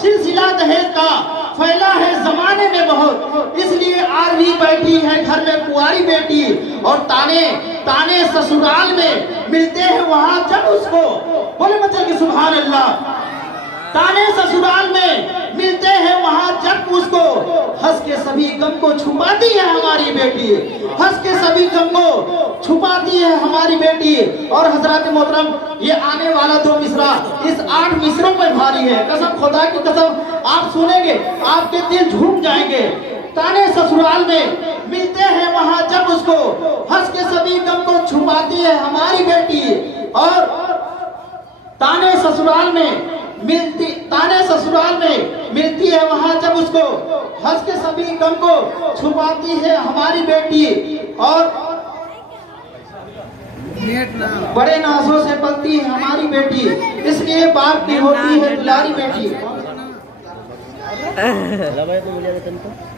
सिलसिला दहेज का फैला है जमाने में बहुत, इसलिए आज भी बैठी है घर में कुंवारी बेटी। और ताने ताने ससुराल में मिलते हैं वहां जब उसको, बोले मचल की सुभान अल्लाह। ताने ससुराल में मिलते हैं वहां जब उसको, हंस के सभी गम को छुपाती है हमारी बेटी, हंस के सभी गम को छुपाती है हमारी बेटी। और हजरत मोहतरम, ये आने वाला 2 मिसरा इस 8 मिसरों पर भारी है। कसम खुदा की कसम, आप सुनेंगे आपके दिल झूम जाएंगे। ताने ससुराल में मिलते हैं वहां जब उसको, हंस के सभी गम को छुपाती है हमारी बेटी। और ताने ससुराल में मिलती है वहां जब उसको, हंस के सभी गम को छुपाती है हमारी बेटी। और बड़े नाजों से पलती है हमारी बेटी, इसलिए बाप की होती है दुलारी बेटी।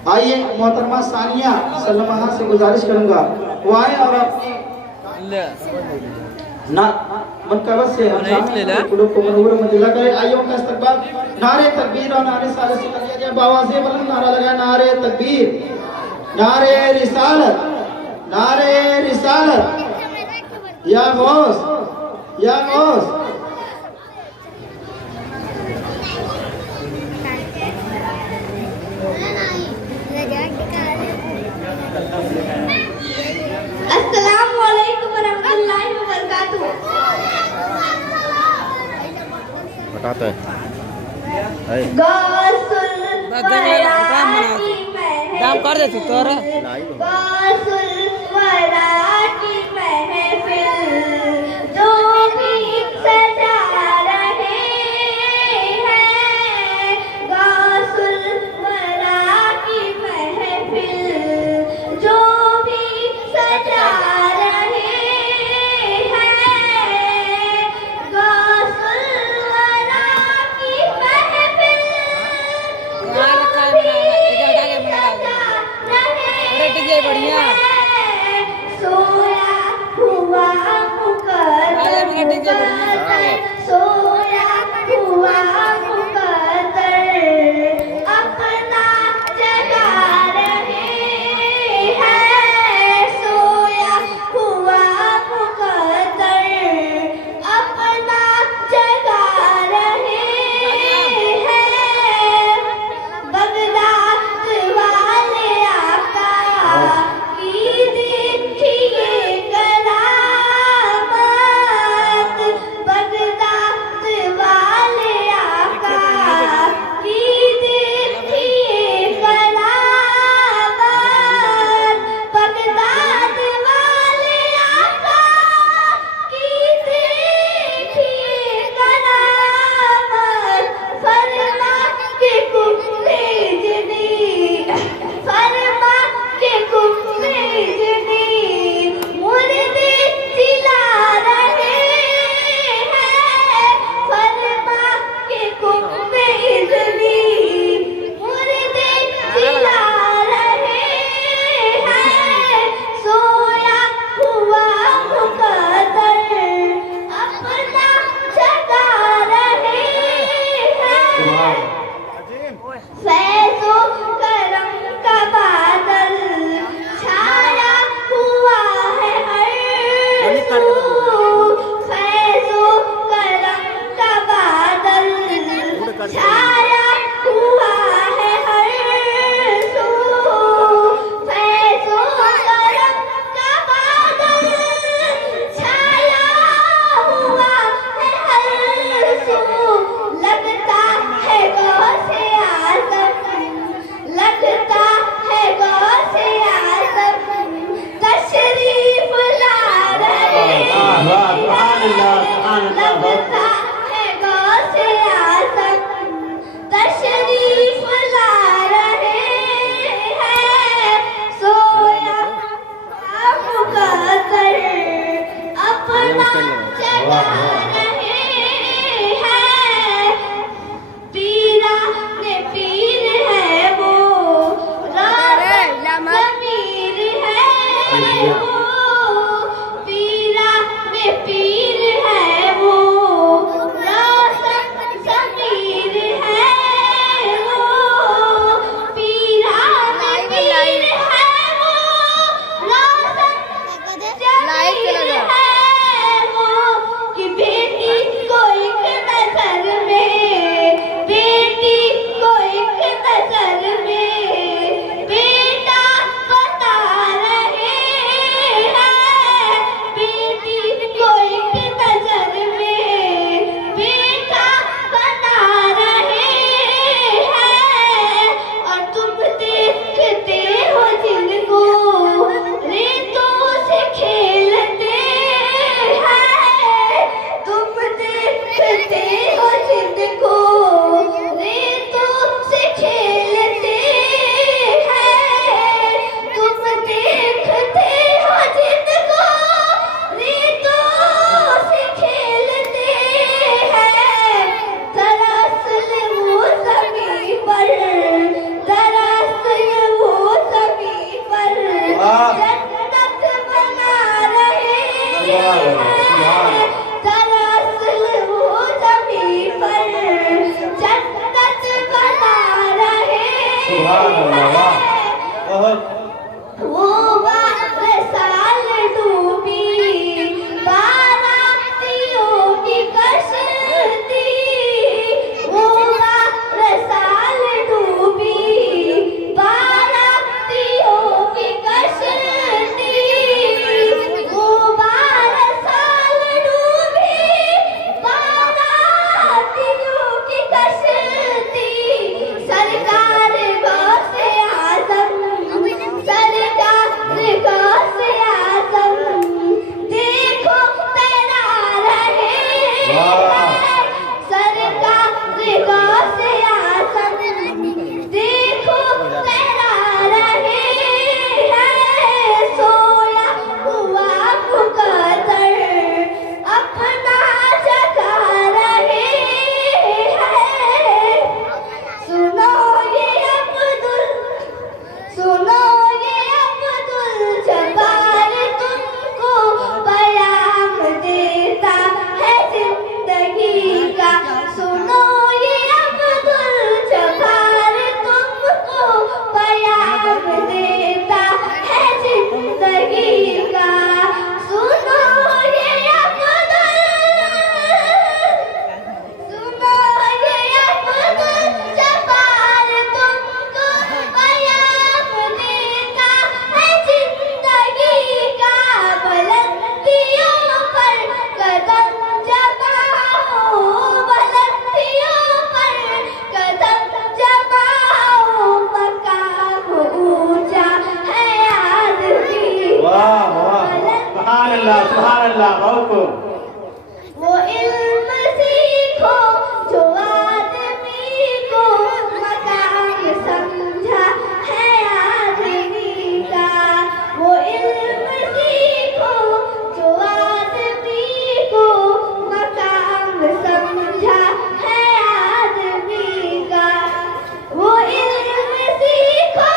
आइए मोहतरमा सानिया सलमा से गुजारिश करूंगा वो आए और अपने ना मनकबत से कुलूब को मनूर मंजिला करे। आइए उनका इस्तकबाल नारे तकबीर और नारे साले से कर दिया जाए। बाबा से बुलंद नारा लगाए, नारे तकबीर, नारे रिसालत, नारे रिसालत, या गौस, या गौस। अस्सलामु अलैकुम वरहमतुल्लाहि वबरकातुहू। बताते हैं दाम कर दे तू तोरा जो भी सजा रहे हैं, गौसुल वरा की महफिल जो भी सजा रहे हैं, गौसुल वरा की महफिल जो भी बढ़िया सोया हुआ मुकद्दर, सोया हुआ मुकद्दर अपना जगा रहे हैं, सोया हुआ मुकद्दर अपना जगा रहे हैं। बगदाद वाले आका की देखिए करामत, बगदाद वाले आका सुभान अल्लाह, बहुत खूब। वो इल्म सीखो जो आदमी को मकाम समझा है आदमी का। वो इल्म सीखो जो आदमी को मकाम समझा है आदमी का। वो इल्म सीखो,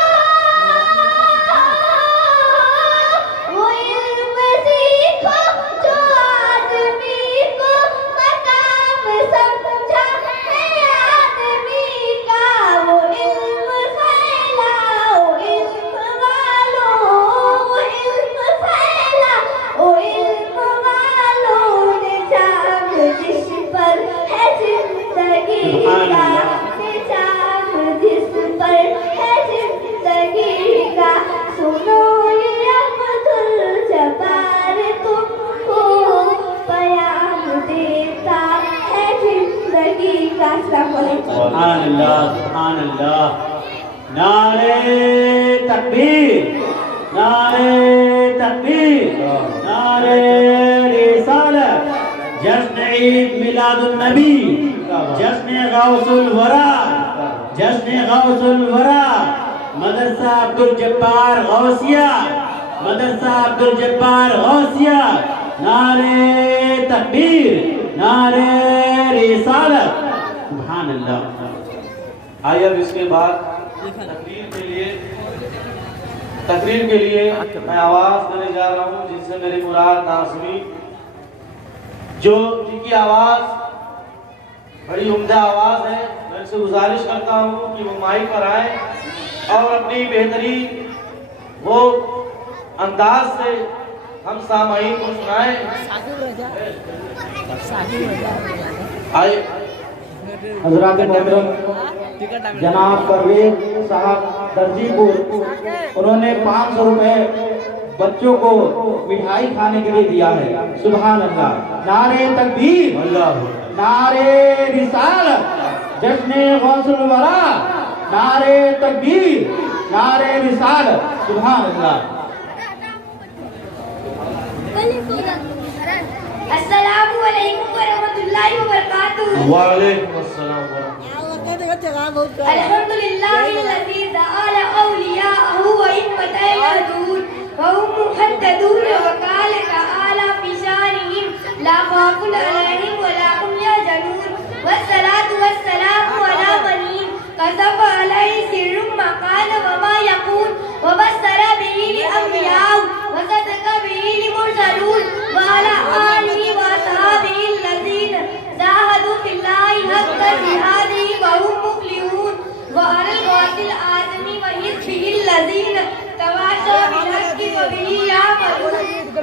वो इल्म सीखो जो आदमी को मकाम समझा है आदमी का। वो इल्म फैलाओ इल्म वालों, वो इल्म फैलाओ इल्म वालों ने चाँद जिस पर है जिंदगी का, ने चाँद जिस पर है जिंदगी का। सुनो ये अब्दुल जब्बार तुमको बयान देता है जिंदगी का। अस्सलाम वालेकुम। सुभान अल्लाह, सुभान अल्लाह। नारे तकबीर, नारे तकबीर, नारे रिसालत, जश्न ईद मिलादुन नबी, जश्न गौसुल वरा, जश्न गौसुल वरा, मदरसा अब्दुल जब्बार गौसिया, मदरसा अब्दुल जब्बार गौसिया। नारे तकबीर, नारे रिसालत, सुभान अल्लाह। आइए अब इसके बाद तकरीर के लिए मैं आवाज देने जा रहा हूँ, जिनसे मेरी मुराद ना सुनी, जो जिनकी आवाज बड़ी उम्दा आवाज है। मैं उनसे गुजारिश करता हूँ कि वो माइक पर आए और अपनी बेहतरीन वो अंदाज से हम सामाईन को सुनाएं। आए हजरात मोहतरम जनाब परवेज साहब दर्जीपुर, उन्होंने 500 रुपए बच्चों को मिठाई खाने के लिए दिया है। सुभान अल्लाह। नारे तकबीर, नारे रिसालत, जश्न गौसुल वरा, नारे तकबीर, नारे रिसालत, सुभान अल्लाह। अस्सलामु अलैकुम व रहमतुल्लाहि व बरकातुहू। वालेकुम अस्सलाम व अल्हम्दुलिल्लाहिल्लज़ी जअल औलियाअहु व इम्मतन यहदून व हुम मुहद्ददून व क़ाल तआला फी शानिहिम ला खौफुन अलैहिम व ला हुम यहज़नून वस्सलातु वस्सलामु अला मनीन कज़फ़ अलैहि सिर्रुम मा क़ाल व मा यक़ूल व बस्सरा बिही लिअंबियाउ व सदक़ा बिही लिमुरसलून व अला आलिहि व असहाबिहि अल्लज़ीना ज़ाहदू फिल्लाहि हक़्क़ जिहादिही व हुम मुफ़्लिहून व अलल ग़ासिल आज़मी व हिज़्बिही अल्लज़ीना तवासौ बिल-हक़्क़ि व बिही यअमलून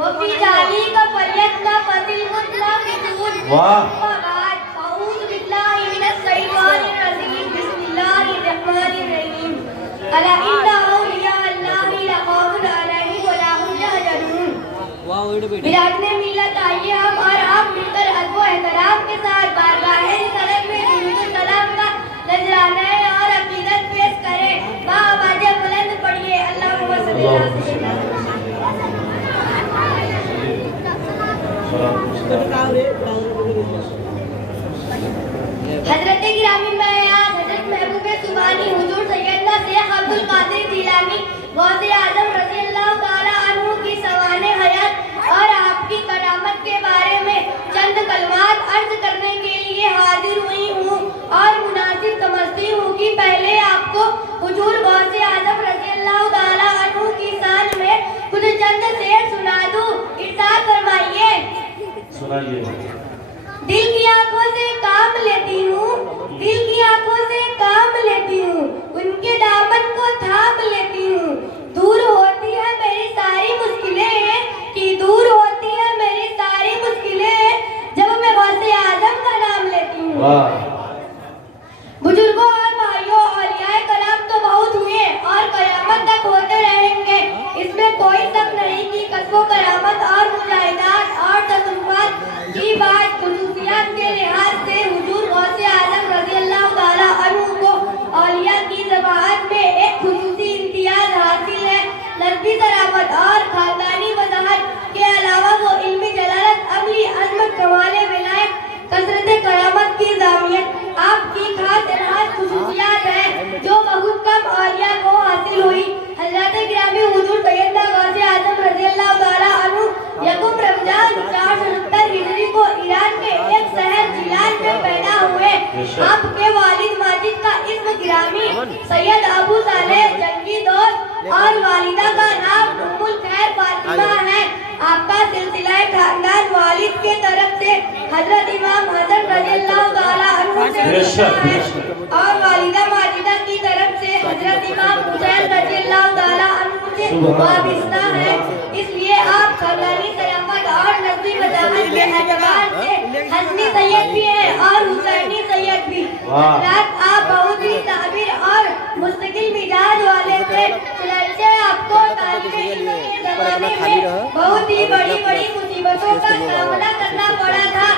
व फ़ी ज़ालिका फ़ल्यतनफ़सिल मुतनफ़िसून। वाह। अऊज़ु बिल्लाहि मिनश शैतानिर रजीम। बिस्मिल्लाहिर रहमानिर रहीम। अला इन्ना औलिया अल्लाहि ला खौफुन अलैहिम व ला हुम यहज़नून। बिरादने मिलत, आइए हम और आप मिलकर अदब व एहतराम के साथ बारगाहे शरफ में दुरूद सलाम का नजराना और अकीदत पेश करें। आवाज़ बुलंद पढ़िए, अल्लाहुम्मा सल्ली अला सय्यिदिना। हजरत गिरामी बयान हजरत महबूबे सुबानी हुजूर सैयदना शेख अब्दुल कादिर जिलानी गौसे आजम रज़ी अल्लाह ताला अन्हु की सवाने हयात और आपकी करामत के बारे में चंद कलमात अर्ज करने के लिए हाजिर हुई हूँ और मुनासिब समझती हूँ कि पहले आपको हुजूर गौसे आजम रज़ी अल्लाह ताला अन्हु की शान में कुछ चंद शेर सुना दूँ। इरशाद फरमाइए। सुनाइए। दिल की आंखों से काम लेती हूँ, दिल की आंखों से काम लेती हूँ, उनके दामन को थाम लेती हूँ। दूर होती है मेरी सारी मुश्किलें, कि दूर होती है मेरी सारी मुश्किलें जब मैं गौसे आजम का नाम लेती हूँ। बुजुर्गों और भाइयों, औलियाए कलाम तो बहुत हुए और कयामत तक होते रहेंगे, इसमें कोई शक नहीं कि कसबो करामत और मुजाहिदात और तसव्वुफ़ात की बात खुसूसियात के लिहाज से हुजूर गौसे आजम रज़ी अल्लाह ताला अन्हु को औलिया की ज़बान में एक खुसूसी इम्तियाज हासिल है। नस्बी सराफत और खानदानी वज़ाहत के अलावा वो कमाले विलायत कसरत करामत की जामियत आपकी खास इनहास खुसूसियात है जो बहुत कम औलिया को हासिल हुई। हजरत गिरामी हुजूर सैयदना गौसे आजम रज़ियल्लाहु ताला अन्हु यकुम रमजान 470 हिजरी को ईरान के एक शहर जिलान में पैदा हुए। आपके वालिद माजिद का इस्म गिरामी सैयद अबू सालेह जंगी दोस्त और वालिदा का नाम उम्मुल खैर फातिमा है। आपका सिलसिला खानदान वालिद के तरफ से हजरत इमाम हसन रज़ियल्लाहु ताला अन्हु से मिलता है और वालिदा माजिदा की तरफ से हजरत इमाम हुसैन रज़ियल्लाहु ताला अन्हु से वाबिस्ता है। इसलिए आप खानदानी सयामत और नस्ली वजाहत के एतबार से हसनी सैयद भी है और हुसैनी सैयद भी। हजरत आप बहुत ही साबिर और मुस्तकिल मिजाज वाले थे, चुनांचे आपको तालीम इल्म के ज़माने में बहुत ही बड़ी मुसीबतों का सामना करना पड़ा था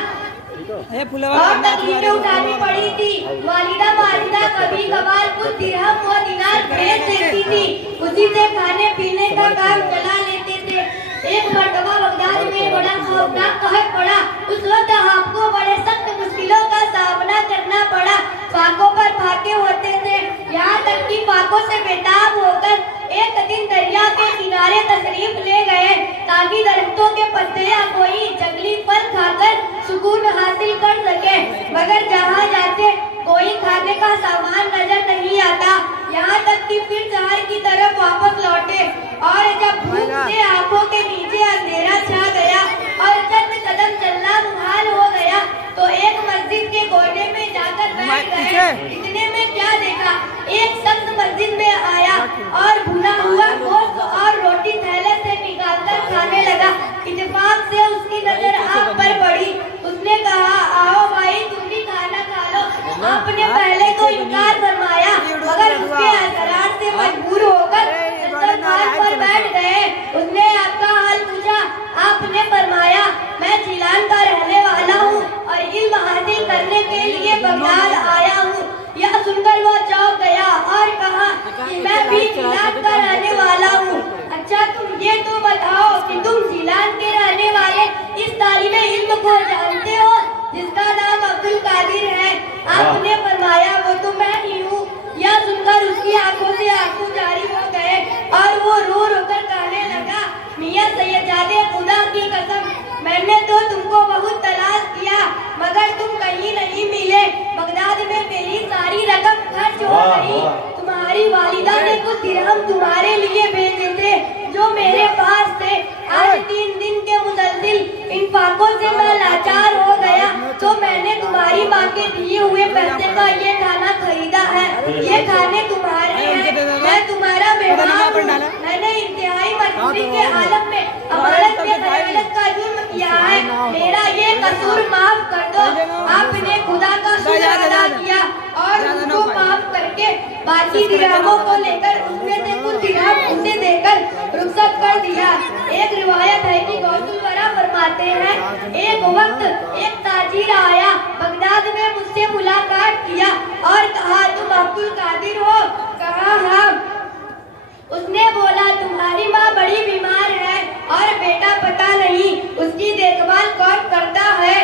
और तकलीफें उठानी पड़ी थी। वालिदा माजिदा कभी कभार कुछ दिरहम व दिनार भेज देती थी, उसी से खाने पीने का काम चला लेते थे। एक मर्तबा बगदाद में बड़ा खौफनाक कहर पड़ा। उस वक्त आपको बड़े सख्त मुश्किलों का सामना करना पड़ा। फाकों पर फाके होते थे, यहाँ तक कि फाकों से बेताब होकर एक दिन दरिया के किनारे तशरीफ ले गए ताकि दरख्तों के पत्ते या कोई जंगली फल खाकर सुकून हासिल कर सके, मगर जहाँ जाते कोई खाने का सामान नजर नहीं आता। यहाँ तक कि फिर शहर की तरफ वापस लौटे और जब भूख से आंखों के नीचे अंधेरा छा गया और चंद कदम चलना मुहाल हो गया तो एक मस्जिद के कोने में जाकर बैठ गए। इतने में क्या देखा, एक शख्स मस्जिद में आया और भुना हुआ गोश्त और रोटी थैले से निकालकर खाने लगा। इत्तेफाक से उसकी नजर आप पर पड़ी। उसने कहा, आओ भाई तुम भी खाना खा लो। आपने पहले तो इनकार फरमाया मगर उसके असरार से मजबूर होकर दस्तरखान पर बैठ गए। उसने आपका हाल पूछा, आपने फरमाया मैं जिलान का रहने वाला हूँ और इल्म हासिल करने के लिए बगदाद आया हूँ। यह सुनकर वो चौंक गया और कहा कि मैं भी जिलान का रहने वाला हूँ। अच्छा तुम ये तो बताओ कि तुम जिलान के रहने वाले इस तालिबे इल्म को जानते हो जिसका नाम अब्दुल कादिर है? आपने फरमाया वो तो मैं ही हूँ। यह सुनकर उसकी आंखों से आंसू जारी हो गए और वो रो रो कर कहने लगा, मियां सैयदजादे खुदा की कसम मैंने तो तुमको बहुत तलाश किया मगर तुम कहीं नहीं मिले। बगदाद में मेरी सारी रकम खर्च हो गई। तुम्हारी वालिदा ने कुछ दिरहम तुम्हारे लिए भेजे थे जो मेरे पास थे। आज 3 दिन के मुसलसिल इन फाकों से मैं लाचार हो गया तो मैंने तुम्हारी माँ के दिए हुए पैसे का ये खाना खरीदा है। ये खाने तुम्हारे हैं, मैं तुम्हारा मेहमान हूँ। मैंने इंतहाई मजबूरी के आलम में अमानत में खयानत का जुर्म किया है। मेरा ये कसूर माफ कर दो। आपने खुदा का शुक्र अदा किया और उसको माफ करके बाकी दिरहमों को लेकर उसमें से कुछ दिरहम उसे देकर रुखसत कर दिया। एक रिवायत है कि गौसुल वरा फरमाते हैं, एक वक्त एक ताजिर आया, बगदाद में मुझसे मुलाकात किया और कहा तुम अब्दुल कादिर हो? कहा हाँ। उसने बोला तुम्हारी माँ बड़ी बीमार है और बेटा पता नहीं उसकी देखभाल कौन करता है?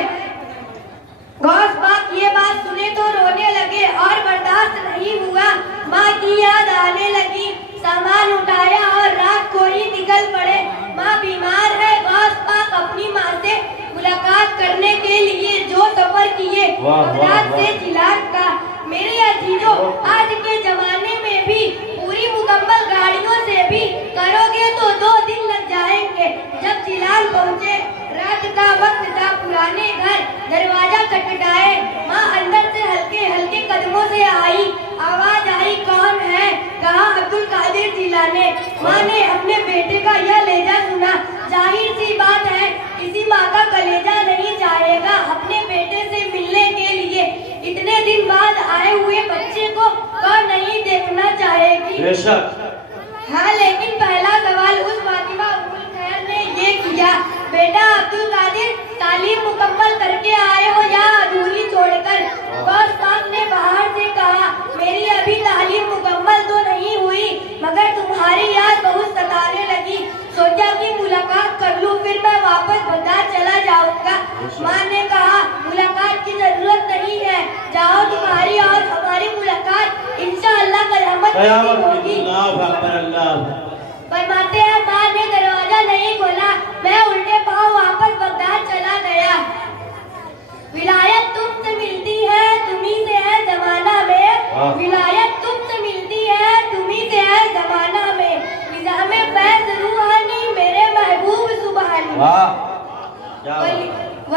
गौस पाक ये बात सुने तो रोने लगे और बर्दाश्त नहीं हुआ। माँ की याद आने लगी, सामान उठाया और रात को ही निकल पड़े। माँ बीमार है। गौस पाक अपनी माँ से मुलाकात करने के लिए जो सफर किए बगदाद से जिलान का। मेरे अजीजों, आज के जमाने में भी पूरी मुकम्मल गाड़ियों से भी करोगे तो 2 दिन लग जाएंगे। जब जिलान पहुँचे रात का वक्त था, पुराने घर दरवाजा खटखटाए। माँ अंदर से हल्के हल्के कदमों से आई। आवाज आई, कौन है? कहा अब्दुल कादिर जिलानी। माँ ने अपने बेटे का यह लहजा सुना। जाहिर सी बात है किसी माँ का कलेजा नहीं जाएगा अपने बेटे से मिलने के लिए। इतने दिन बाद आए हुए बच्चे को कौन नहीं देखना चाहेगी? हाँ, लेकिन पहला सवाल उस फातिमा उम्मुल खैर ने ये किया, बेटा अब्दुल कादिर तालीम मुकम्मल करके आए हो या अधूरी छोड़कर? गौस पाक ने बाहर से कहा, मेरी अभी तालीम मुकम्मल तो नहीं हुई मगर तुम्हारी याद बहुत सताने लगी। सोचा कि मुलाकात कर लूं फिर मैं वापस बगदाद चला जाऊंगा। माँ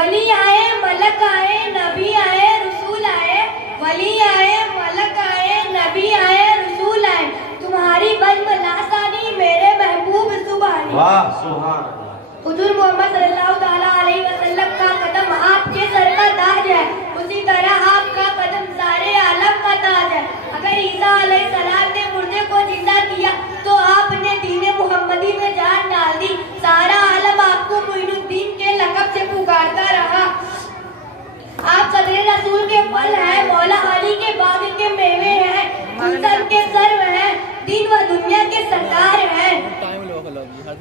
वली आए, मलक आए, नबी आए, रसूल आए। वली आए, मलक आए, नबी आए, रसूल आए। तुम्हारी बज़्म लासानी मेरे महबूब सुबहानी। वाह सुभान अल्लाह। हुजूर मोहम्मद सल्लल्लाहु ताला अलैहि वसल्लम का कदम आपके सर का ताज है, उसी तरह आपका कदम सारे आलम का ताज है। अगर ईसा अलैहिस्सलाम ने मुर्दे को जिंदा किया तो आपने दीने मुहम्मदी में जान डाल दी। सारा आलम आपको मुइनुद्दीन के लक़ब से पुकारता रहा। आप सदरे रसूल के फल हैं, मौला अली के बाग के मेवे हैं, गुलशन के सर्व हैं, दीन व दुनिया के सरदार हैं।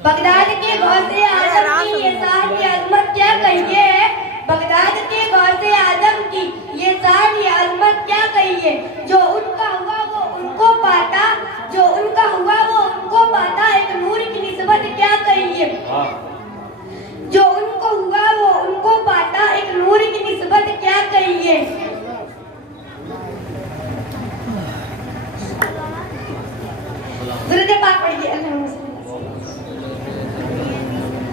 बगदाद के गौसे आजम की ये शान ये अजमत क्या कहिए है। बगदाद के गौसे आजम की ये शान ये अजमत क्या कहिए। जो उनका हुआ वो उनको पाता, जो उनका हुआ वो उनको पाता, एक नूर की निस्बत क्या कहिए। जो उनको हुआ वो उनको पाता, एक नूर की निस्बत क्या कहिए। दुरूद पाक पढ़िए। अल्लाहुम्मा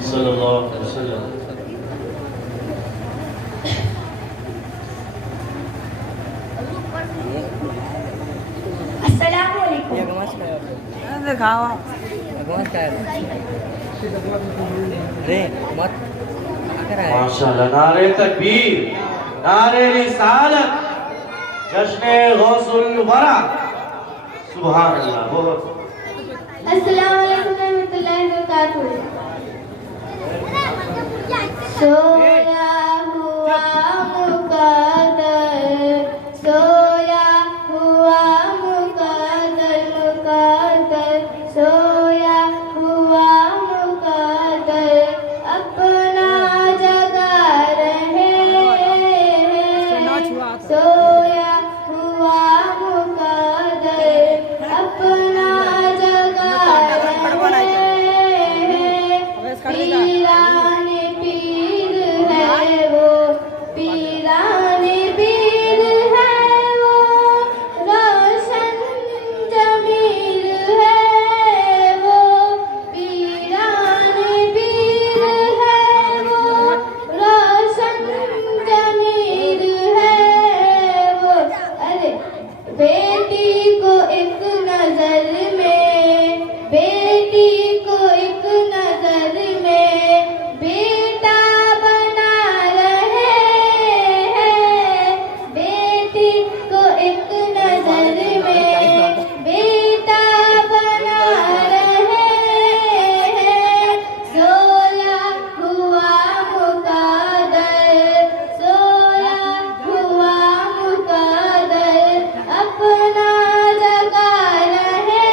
सल्लल्लाहु अलैहि वसल्लम। अस्सलामु अलैकुम। दिखाओ रे मत माशाअल्लाह। नारे तकबीर, नारे रिसालत, जश्न गौसुल वरा। सुभान अल्लाह। बहुत अस्सलामु अलैकुम रहमतुल्लाहि व बरकातुहू। सोया हुआ मुकद्दर, सोया हुआ मुकद्दर, मुकद्दर सोया हुआ मुकद्दर, अपना जगा रहे हैं। सोया हुआ मुकद्दर, अपना जगा रहे हैं। पीराने पीर है वो, पीराने पीर है वो, रोशन जमील है वो। पीराने पीर है वो, रोशन जमील है वो। अरे बेटी को एक नजर में, बेटी को एक नजर में बेटा बना रहे हैं। बेटी को एक नजर में बेटा बना रहे हैं। सोया हुआ मुकद्दर, सोया हुआ मुकद्दर, अपना जगा रहे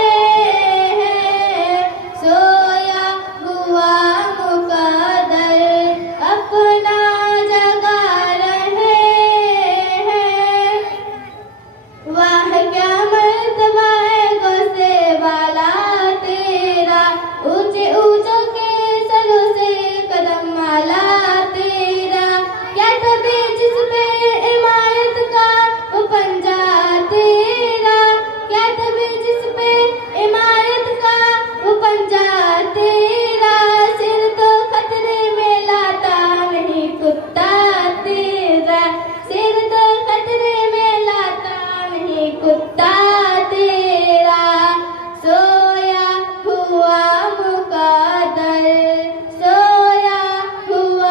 हैं। सोया हुआ मुकद्दर, अपना जगा रहे हैं। वाह क्या मर्तबा है गौसे वाला तेरा, ऊंचे ऊंचों के सरों से कदम माला तेरा। क्या तभी जिस पे इमारत का वो पंजा तेरा, क्या तभी जिस पे इमारत का वो पंजा तेरा। सिर तो खतरे में लाता नहीं कुत्ता तेरा, सिर तो खतरे में लाता नहीं कुत्ता तेरा। सोया हुआ मुकद्दर, सोया हुआ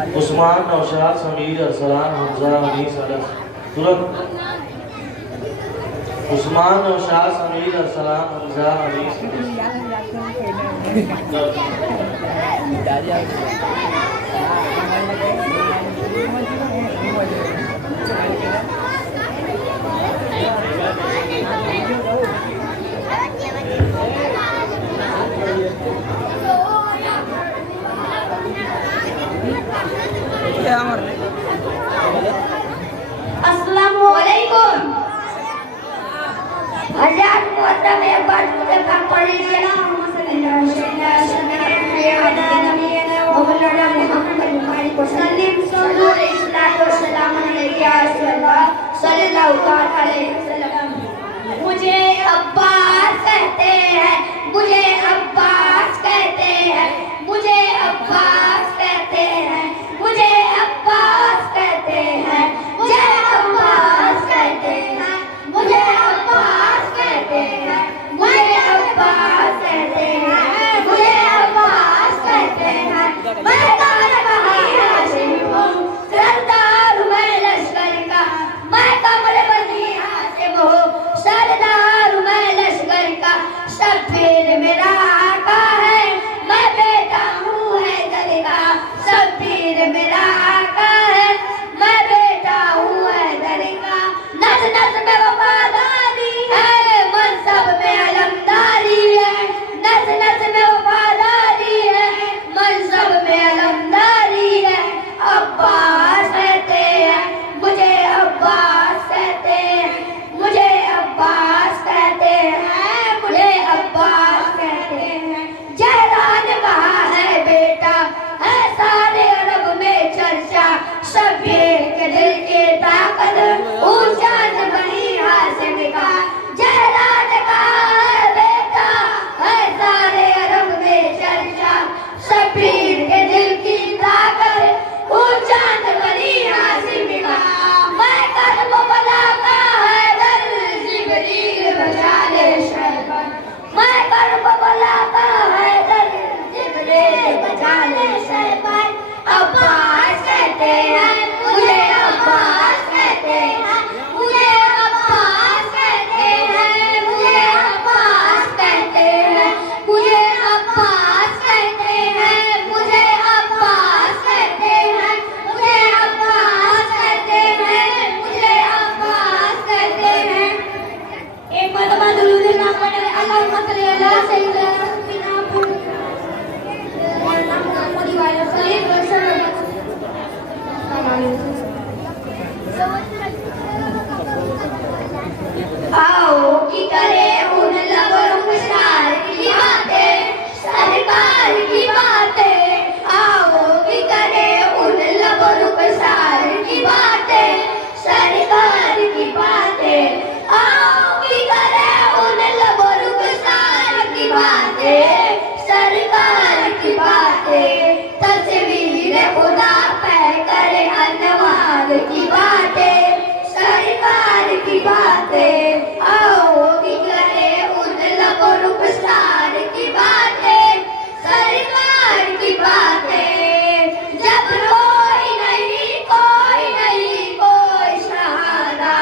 उस्मान, नौशाद, समीर, अरसलान, हमजा, अनीस, अनस। तुरंत उस्मान, नौशाद, समीर, अरसलान, हमजा, अनीस, अस्सलामु अलैकुम। हज़रात मोहतरम एक बार मुझे कर पढ़ लीजिए ना। मुझे अब्बास कहते हैं, मुझे अब्बास कहते हैं, मुझे अब्बास कहते हैं, मुझे अब्बास कहते हैं, मुझे अब्बास कहते हैं, मुझे अब्बास कहते हैं, मुझे अब्बास कहते हैं, मुझे अब्बास कहते हैं। मैं कमर बनी हाशिम हूँ, सरदार मैं लश्कर का। मैं कमर बनी हाशिम हूँ, सरदार मैं लश्कर का। शब्बीर मेरा आका है, मैं बेटा हूँ हैदर का। शब्बीर मेरा आका है, मैं बेटा हूँ हैदर का। नस नस में वफादारी है, मनसब में अलमदारी है। नस नस में वफादारी है, मनसब में अलमदारी है। अब्बास कहते हैं, मुझे अब्बास कहते हैं, मुझे अब्बास कहते हैं, मुझे अब्बास कहते हैं। जहरा ने कहा है बेटा है सारे अरब में चर्चा। शब्बीर के दिल की ताकत ऊंचा बनी हासिम का। जहरा ने कहा है बेटा है सारे अरब में चर्चा। शब्बीर के दिल की ताकत ऊंचा बनी हासिम का। मैं कर्म बला का है दर जिब्रील बचा ले शैतान। मैं कर्म बला का है दर जिब्रील बचा ले शैतान। अब्बास कहते हैं, मुझे अब्बास कहते हैं, मुझे अब्बास कहते हैं, मुझे अब्बास कहते हैं, मुझे अब्बास कहते हैं, मुझे अब्बास कहते हैं, मुझे अब्बास कहते हैं, मुझे अब्बास कहते हैं। एक मरतबा दुरूद ना पढ़े अल्लाहुम्मा सल्ली अला सय्यिदना मुहम्मद व अला सल्लल्लाहु आओ की करे उन लबों शार की बातें, सरकार की बातें। आओ की करे उन लबों शार की बातें, सरकार की बातें। आओ की करे उन लबों शार की बातें, सरकार की बातें। तस्वीर खुदा पे करे अनवार की बातें, सरकार की बातें। आओ की करे उन लबों रुखसार की बातें, सरकार की बातें। जब कोई नहीं कोई सहारा,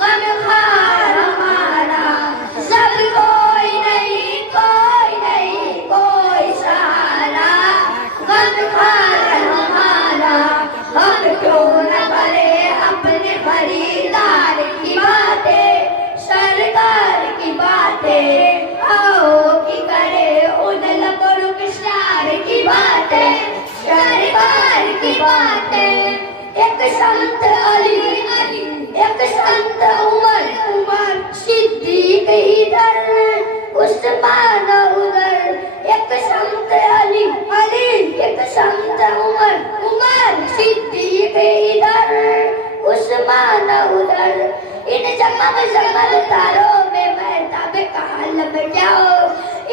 गमखार हमारा। सब कोई नहीं कोई सहारा, गमखार हमारा। हम क्यों न करें अपने खरीदार की बातें, सरकार की बातें। आओ की करे उन लबों के शार की बातें, सरकार की बातें। एक संत अली, एक संत उमर, सिद्दीक इधर, उस्मान उधर। एक संत अली, एक संत उमर, सिद्दीक इधर, उस्मान उधर। इन जमग तारों में महताब का आलम क्या हो।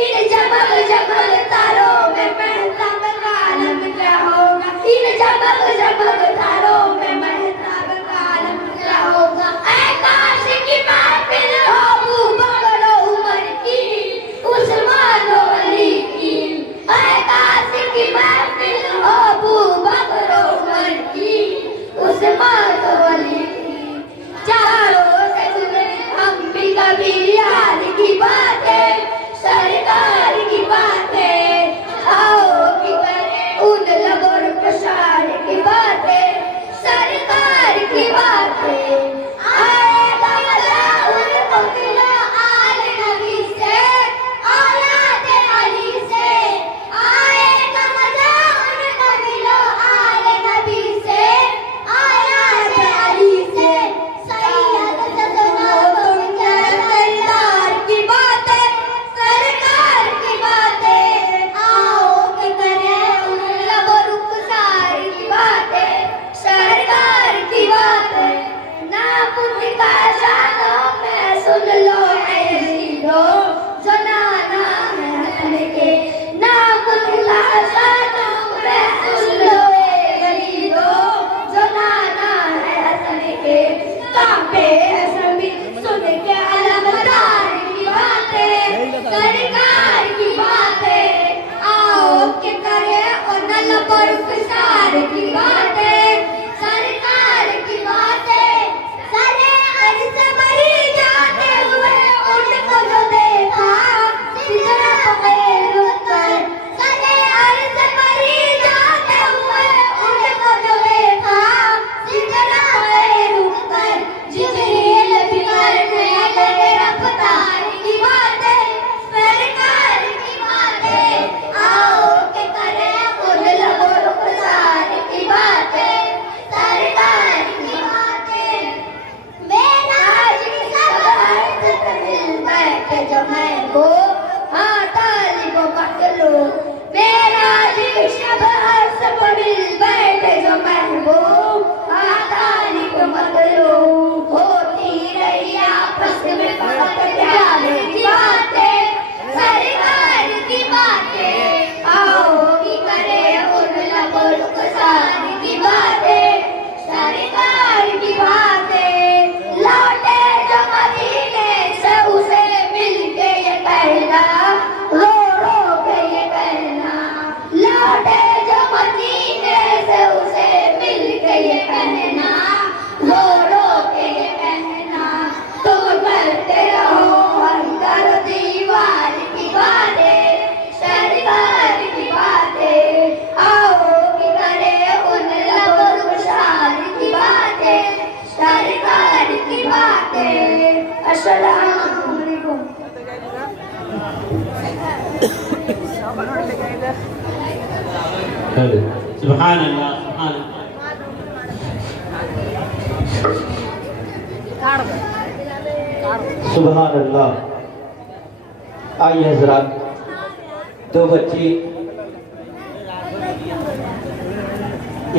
इन जमग तारों में महताब का आलम क्या होगा। इन जमग तारों में महताब का आलम क्या होगा। ऐ काश की महफिल हो अबू बकर उमर की, उस्मान अली की। ऐ शबहर सब मिल बैठे जो महबूब आदानी को मगलूब होती रही आपस में फकत प्यारे की बातें सरकार की बातें आओ की करे उन लबों रुखसार की बातें सरकार की बातें लौटे जो मदीने से उसे मिल के ये कहना रो रो के ये कहना लौटे जो मदीने से उसे मिल के ये कहना रो रो के ये कहना तुम करते रहो अंदर दीवार की बातें सरकार की बातें आओ की करे उन लबों रुखसार की बातें सरकार की बातें। अस्सलाम वालेकुम। सुभान अल्लाह सुभान सुभान अल्लाह। आइए हजरात, दो बच्ची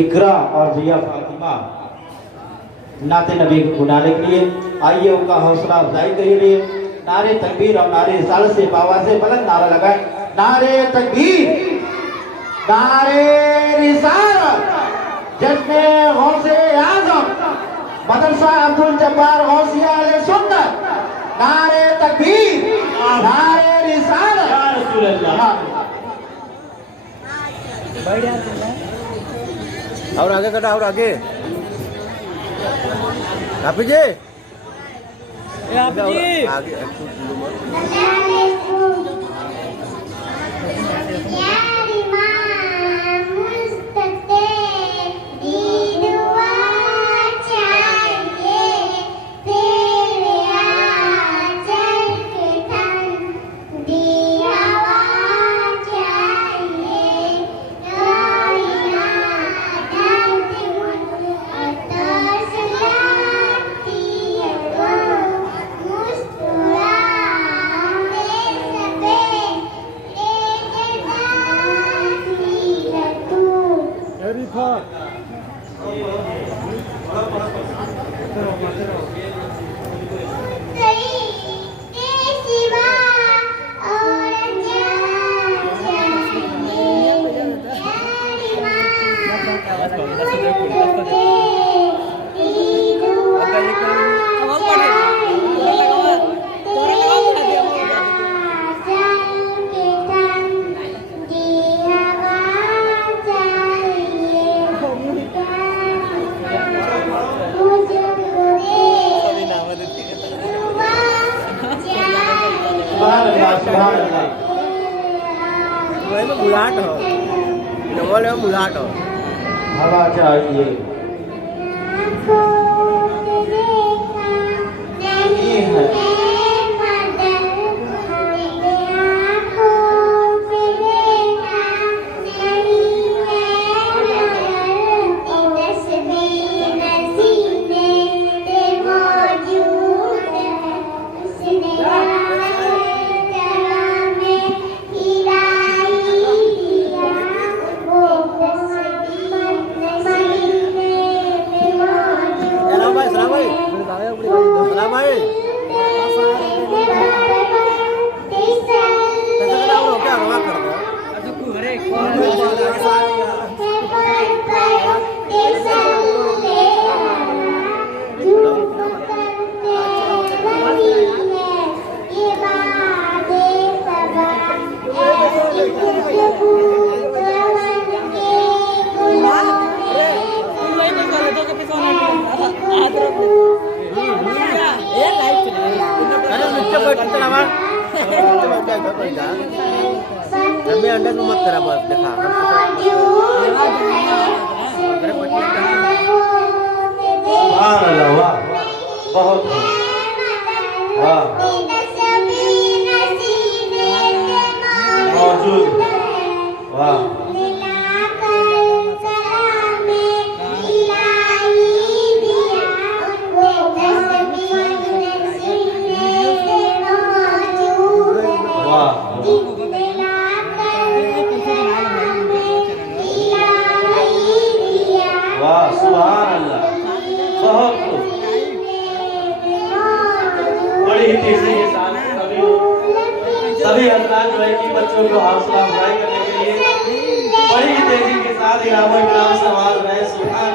इकरा और जिया फातिमा नाते नबी को बुलाने के लिए आइए, उनका हौसला अफजाई के लिए नारे तकबीर और नारे रिसालत से बाबा से बुलंद नारा लगाए। नारे तकबीर, नारे रिसालत, जश्न गौसे आजम मदरसा अब्दुल जब्बार गौसिया अहले सुन्नत, नारे तकबीर, नारे रिसालत या रसूल अल्लाह। और आगे कटा, और आगे आप जी आगे बुलाट हो, डबल में बुलाट हो, हवा चाहिए हमें अंडा मत करा, बस देखा बहुत मौजूद वाह तिलावत इकराम से आवाज रहे सुभान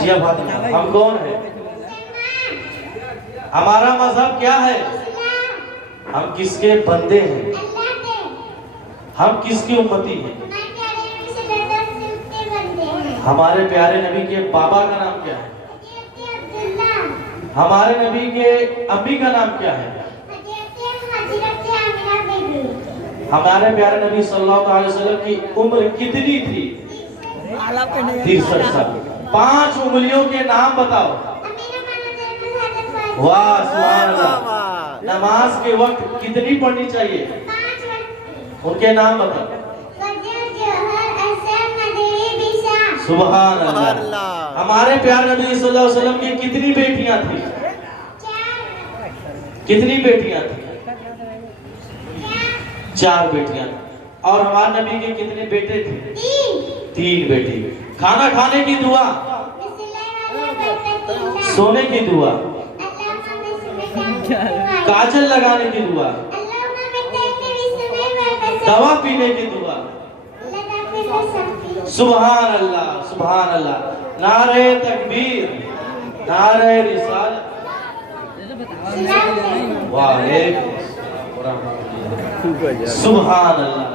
जी अब हम कौन है? हमारा मजहब क्या है? हम किसके बंदे हैं? हम किसकी उम्मती हैं? हमारे प्यारे नबी के बाबा का नाम क्या है? हमारे नबी के अम्मी का नाम क्या है? हमारे प्यारे नबी सल्लल्लाहु अलैहि वसल्लम की उम्र कितनी थी? 63 साल। 5 उंगलियों के नाम बताओ। वाह सुभान अल्लाह। नमाज के वक्त कितनी पढ़नी चाहिए? उनके नाम बताओ। सुभान अल्लाह। हमारे प्यारे नबी सल्लल्लाहु अलैहि वसल्लम की कितनी बेटियां थी? कितनी बेटियां थी? 4 बेटियां। और हमारे नबी के कितने बेटे थे? 3 बेटे। खाना खाने की दुआ, सोने की दुआ, काजल लगाने की दुआ, दवा पीने की दुआ। सुभान अल्लाह सुभान अल्लाह। नारे तकबीर, नारे रिसालत। सुभान अल्लाह।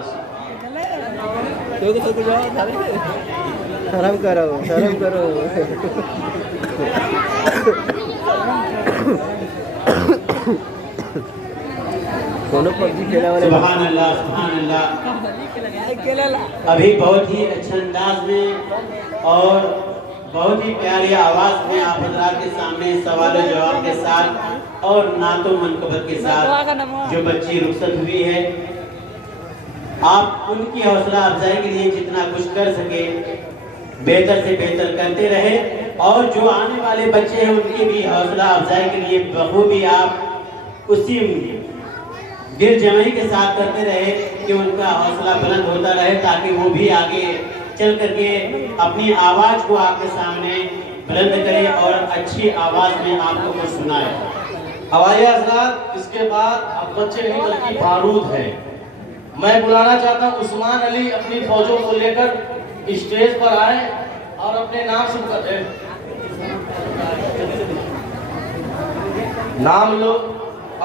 शर्म करो, शर्म करो। दोनों पबजी खेला वाले। सुभान अल्लाह सुभान अल्लाह। अभी बहुत ही अच्छे अंदाज में और बहुत ही प्यारी आवाज में आप हजरात के सामने सवाल और जवाब के साथ और नातो मनकबत के साथ जो बच्ची रुखसत हुई है, आप उनकी हौसला अफजाई के लिए जितना कुछ कर सके बेहतर से बेहतर करते रहे और जो आने वाले बच्चे हैं उनकी भी हौसला अफजाई के लिए बखूबी आप उसी दिल जमाई के साथ करते रहे कि उनका हौसला बुलंद होता रहे ताकि वो भी आगे चल करके अपनी आवाज को आपके सामने बुलंद करे और अच्छी आवाज में आपको कुछ सुनाए। हवाई हजरात, इसके बाद अब बच्चे नहीं बल्कि बारूद है। मैं बुलाना चाहता हूँ उस्मान अली अपनी फौजों को लेकर स्टेज पर आए और अपने नाम शुरू कर दे। नाम लो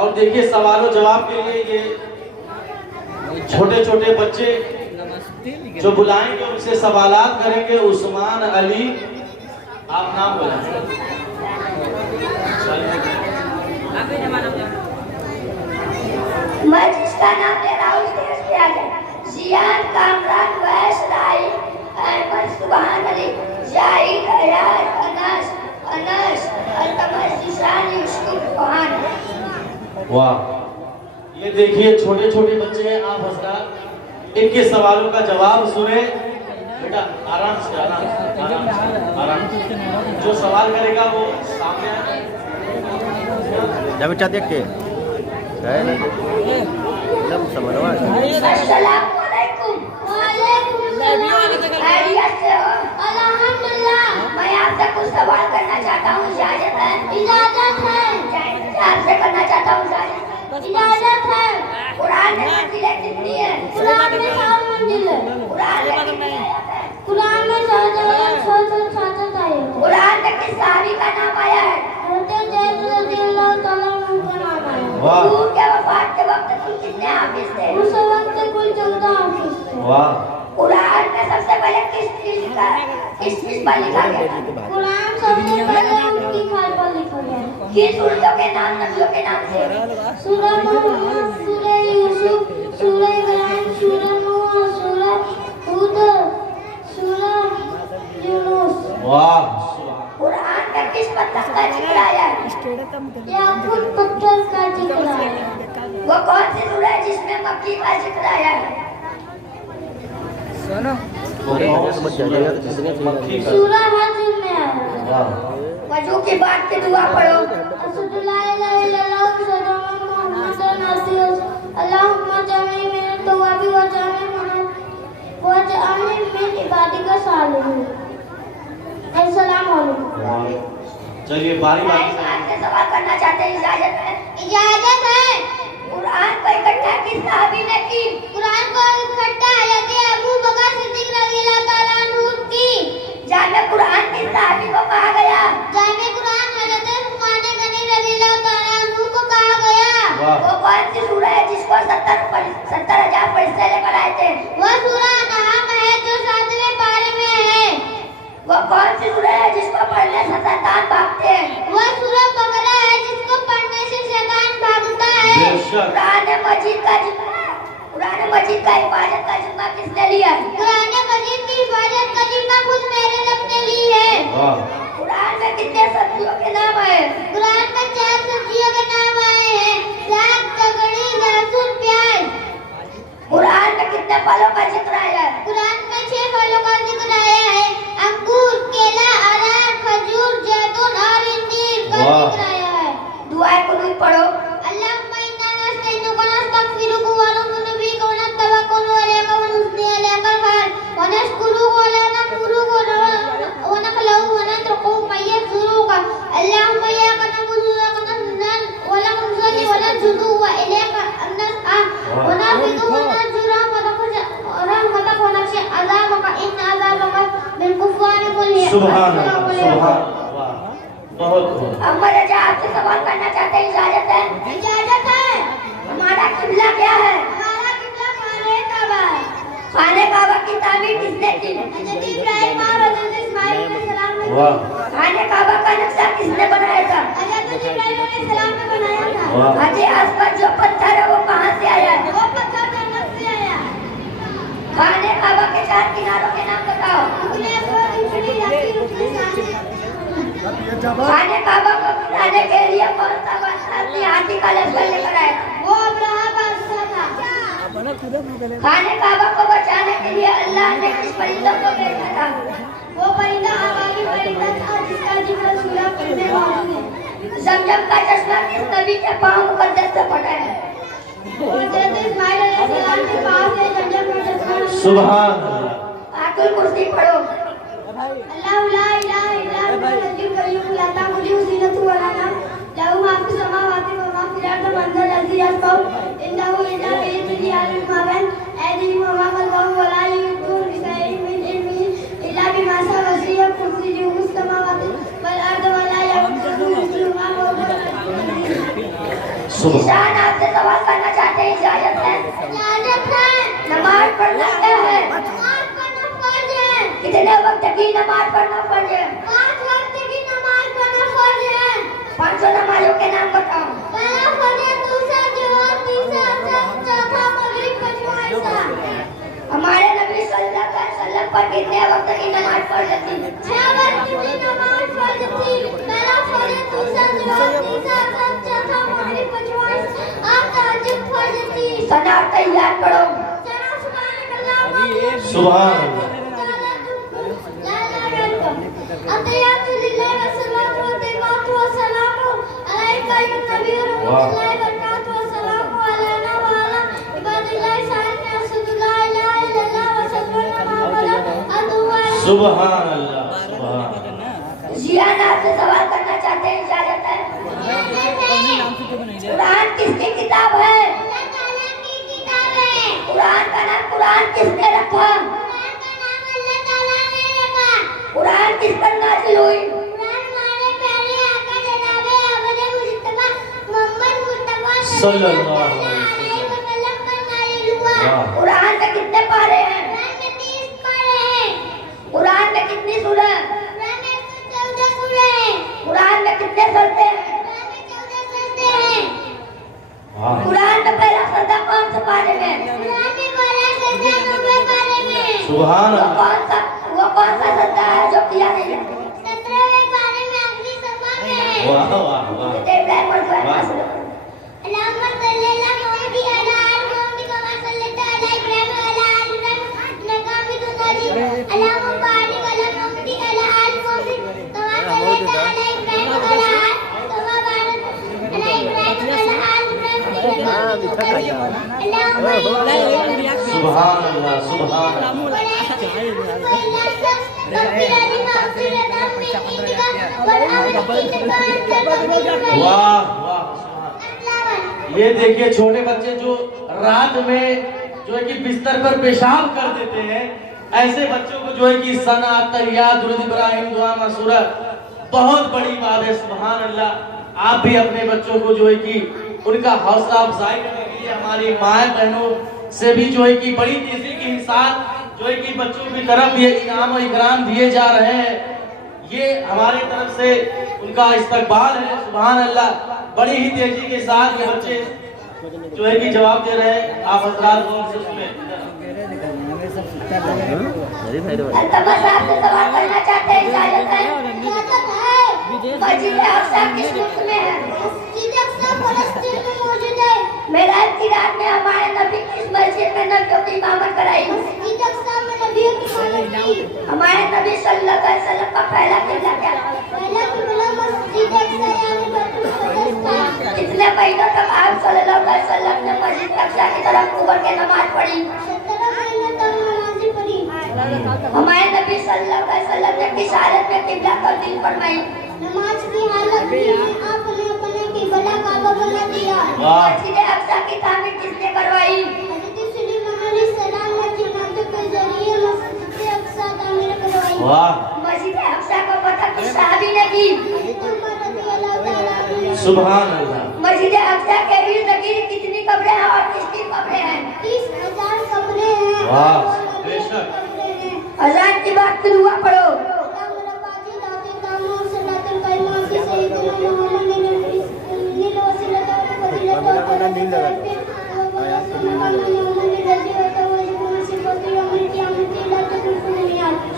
और देखिए सवालों जवाब के लिए ये छोटे छोटे बच्चे जो बुलाएंगे उनसे सवालात करेंगे। उस्मान अली, आप नाम बोलें। मैं जिसका नाम ले रहा हूँ स्टेज पे आ जाए। जियान, कामरान, वैश, राई, अहमद, सुभान अली, जाहिद, हयात, अनस, अल्तमस, जिशान, यूसुफ, फहान। वाह, ये देखिए छोटे छोटे बच्चे हैं। आप हजरात इनके सवालों का जवाब सुने। बेटा आराम से आराम से आराम से आराम से। जो सवाल करेगा वो सामने आए। जब बच्चा देख के मैं आपसे कुछ सवाल करना चाहता हूँ, इजाजत है? इजाजत है। आपसे करना चाहता हूँ, इजाजत है? कुरान में मंजिलें कितनी है? कुरान में 7 मंजिलें। कुरान में 7 आए। कुरान में किस सहाबी का नाम आया है? हुजूर के वफात के वक्त कुल कितने हाफिज थे? उस वक्त कुल 14 हाफिज थे। वाह। कुरान में सबसे पहले किस पर लिखा गया? कुरान सबसे पहले उनकी खाल पर लिखा गया। किस सूरतों के नाम नबियों के नाम से? सूरह मोहम्मद, सूरह यूसुफ, सूरह इब्राहिम, सूरह नूह, सूरह हूद, सूरह यूनुस। वाह। कुरान में किस पत्थर का जिक्र आया है? याकूत पत्थर का जिक्र आया है। वो कौन सी सूरह है जिसमें मक्की का जिक्र आया है? सूरह हज में आया है। वजू की बात की दुआ पढ़ो। अस्सलाम अल्लाहुम्मा जमी मिन तौबी व जमी व जमी मिन इबादिका सालिहीन। अस्सलाम वालेकुम। चलिए बारी बारी से आपसे सवाल करना चाहते हैं, इजाजत है? इजाजत है। कुरान को इकट्ठा किस सहाबी ने की? कुरान को इकट्ठा हज़रत अबू बकर सिद्दीक रज़ियल्लाहु ताला अन्हु की। जामे कुरान किस सहाबी को कहा गया? जामे कुरान हज़रत उस्मान गनी रज़ियल्लाहु ताला अन्हु को कहा गया। वो कौन सी सूरह है जिसको 70,000 फरिश्ते लेकर आए थे? वो सूरह अनआम है जो 7वें पारे में है। वो कौन सी सूरह है जिसको पढ़ने से शैतान भागते हैं? वो सूरह बकरा है जिसको पढ़ने से शैतान भागता है। कुरान मजीद का हिफाजत का जिम्मा किसने लिया? कुरान मजीद की हिफाजत का जिम्मा खुद मेरे रब ने ली है। कुरान में कितने सब्जियों के नाम आए? कुरान में 4 सब्जियों के नाम आए हैं, साग, ककड़ी, लहसुन, प्याज। कुरान में कितने फलों का जिक्र आया है? कुरान में 6 फलों का जिक्र आया है, अंगूर, केला, अनार, खजूर, जैतून और इंजीर का जिक्र आया है। दुआ कुनूत पढ़ो। अल्लाहुम्मा इन्ना नस्तईनुका नस्तगफिरुका व नु'मिनु बिका व नतवक्कलु अलैका व नुस्नी अलैका व नशकुरुका व नकफुरुका व नखलउ व नतरुकु मय्यज़ुरुका। अल्लाहुम्मा इय्याका नअबुदु व इय्याका नस्तईन व लका नुसल्ली व नसजुदु व इलैका नस्अा व नअबुदु व नरजु रहमतक व नख्शा अज़ाबका इन्न अज़ाबका बिल कुफ़ारि मुहीत। सुभान अल्लाह, सुभान अल्लाह, बहुत बहुत। अब मरजा आपसे सवाल करना चाहते हैं, इजाजत है? इजाजत है। हमारा किबला क्या है? हमारा किबला खाने काबा है। खाने काबा की तामीर किसने की? हज़रत इब्राहिम और हज़रत इस्माइल अलैहिस्सलाम ने की। खाने काबा का नक्शा किसने बनाया था? हज़रत इब्राहिम अलैहिस्सलाम ने बनाया था। हाजी आसपास जो पत्थर है वो कहाँ से आया? वो पत्थर जन्नत से आया। खाने काबा के 4 किनारों के नाम बताओ। खाने काबा को बनाने के लिए कौन सा बादशाह अपने हाथी का लश्कर लेकर आया? वो अब्राहा बादशाह था। खाने काबा को बचाने के लिए अल्लाह ने किस परिंदे को भेजा था? वो परिंदा आबादी परिंदा था जिसका जिक्र सूरह में मौजूद है। ज़मज़म का चश्मा किस नबी के पांव मुकद्दस से पड़ा है? हज़रत इस्माइल अलैहिस्सलाम के पास से ज़मज़म का चश्मा। सुभान अल्लाह। आयतुल कुर्सी पढ़ो। अल्लाहु ला इलाहा इल्ला हुवल हय्युल कय्यूम ला ताखुज़ुहु सिनतुन व ला नौम लहु मा फ़िस समावाति व मा फ़िल अर्दि मंज़ल लज़ी यशफ़उ इन्नहु इज़ा बिइज़्निही या'लमु मा बैन ऐदीहिम व मा ख़ल्फ़हुम व ला युहीतूना बिशैइन मिन इल्मिही इल्ला बिमा शअ वसि'a कुर्सियुहु समावाति वल अर्द व ला यऊदुहु हिफ़्ज़ुहुमा व हुवल निशान आपसे सवाल करना चाहते हैं, इजाजत है? इजाजत है। नमाज पढ़ना क्या है? नमाज पढ़ना फर्ज है। कितने वक्त की नमाज पढ़ना फर्ज है? 5 वक्त की नमाज पढ़ना फर्ज है। 5 नमाजों के नाम बताओ। पहला फजर, दूसरा जोहर, तीसरा असर, चौथा मगरिब, पांचवा इशा। हमारे नबी सल्लल्लाहु अलैहि वसल्लम पर कितने वक्त की नमाज फर्ज थी? 6 वक्त की नमाज फर्ज थी। पहला फजर, दूसरा जोहर, तीसरा असर, चौथा मगरिब, पांचवा इशा और तहज्जुद फर्ज थी। सना और तहियात पढ़ो। सना सुभानअल्लाह सुभान अल्लाह। अतयातु लिल्लाहि वस्सलातु वत्तइमातु वस्सलामु अलैका अय्युहन नबी व रहमतुल्लाहि व बरकातुहु वस्सलामु अलैना व अला इबादिल्लाहि सालिहीन अशहदु ला इलाहा इल्लल्लाह व अशहदु अन्ना मुहम्मदन अब्दुहु व रसूलुहु। सुभान अल्लाह, सुभान। जियान आपसे सवाल करना चाहते हैं, इजाजत है? कुरान किसकी किताब है? अल्लाह ताला की किताब है। कुरान का नाम कुरान किसने रखा? कुरान का नाम अल्लाह ताला ने रखा। कुरान किस पर नाज़िल हुई? कुरान हमारे प्यारे आका जनाब अहमद मुस्तफा मोहम्मद मुस्तफा सल्लल्लाहु अलैहि वसल्लम पर नाज़िल हुआ। वाह। कुरान में कितने पारे हैं? कुरान में 30 पारे हैं। कुरान में कितनी सूरह? कुरान में 114 सूरह हैं। कुरान में कितने सजदे हैं? कुरान में 14 सजदे हैं। कुरान में पहला सजदा कौन से पारे में? कुरान में पहला सजदा 90 पारे में। सुभान वो अल्लाह। कौन सा सजदा है जो किया नहीं है? 17वें पारे में आखिरी सफा में है। वाह वाह वाह। इब्राहिम और वाह। अल्लाहुम्मा सल्ली अला मुहम्मद अला आलि मुहम्मद कमा सल्लैता अला इब्राहिम व अला आलि इब्राहिम इन्नका हमीदुन मजीद। अल्लाहुम्मा बारिक अला मुहम्मद अला आलि मुहम्मद कमा सल्लैता अला इब्राहिम व अला आलि कमा बारक अला इब्राहिम व अला आलि इब्राहिम इन्नका हमीदुन मजीद। अल्लाहुम्मा सुभान अल्लाह, सुभान अल्लाह। रब्बिना लिमा उज़िलता मिन इंदिका वाह वाह, ये देखिए छोटे बच्चे जो रात में जो है कि बिस्तर पर पेशाब कर देते हैं, ऐसे बच्चों को जो है कि सना तरिया दुरूद इब्राहिम दुआ मसूरा बहुत बड़ी बात है। सुभान अल्लाह। आप भी अपने बच्चों को जो है कि उनका हौसला अफजाई करने के लिए हमारी माए बहनों से भी जो है कि बड़ी तेजी के साथ जो है कि बच्चों की तरफ ये इनाम और इकराम दिए जा रहे हैं। ये हमारी तरफ से उनका इस्तकबाल है। सुभान अल्लाह। बड़ी ही तेजी के साथ ये बच्चे जो है कि जवाब दे रहे हैं। आप हजरात को उनसे सुने। अल्तमस आपसे सवाल करना चाहते हैं, इजाजत है? मस्जिद अक्सा किस मुल्क में है? मस्जिद अक्सा फलस्तीन में मौजूद है। मेराज की रात में हमारे नबी किस मस्जिद में नबियों की इमामत कराई? मस्जिद अक्सा में नबियों की इमामत की। हमारे नबी सल्लल्लाहु अलैहि वसल्लम का पहला किबला क्या था? पहला किबला मस्जिद अक्सा यानी बैतुल मुक़द्दस था। कितने महीनों तक आप सल्लल्लाहु अलैहि वसल्लम ने मस्जिद अक्सा की तरफ मुड़ के नमाज पढ़ी? 17 महीने तक नमाज पढ़ी। हमारे नबी सल्लल्लाहु अलैहि वसल्लम ने किस हालत में किबला तब्दील फरमाई? नमाज की हालत में आपने अपने किबला काबा बना दिया। मस्जिद अक्सा की तामीर किसने करवाई? हज़रत सुलेमान अलैहिस्सलाम ने जिन्नात के जरिए मस्जिद अक्सा तामीर करवाई। मस्जिद अक्सा को पता किस सहाबी ने की? सुभान अल्लाह। मस्जिद अक्सा के इर्द गिर्द कितनी कब्रें हैं और किसकी कब्रें हैं? 30,000 कब्रें हैं। वाह बेशक। अज़ान की बात फिर हुआ पढ़ो।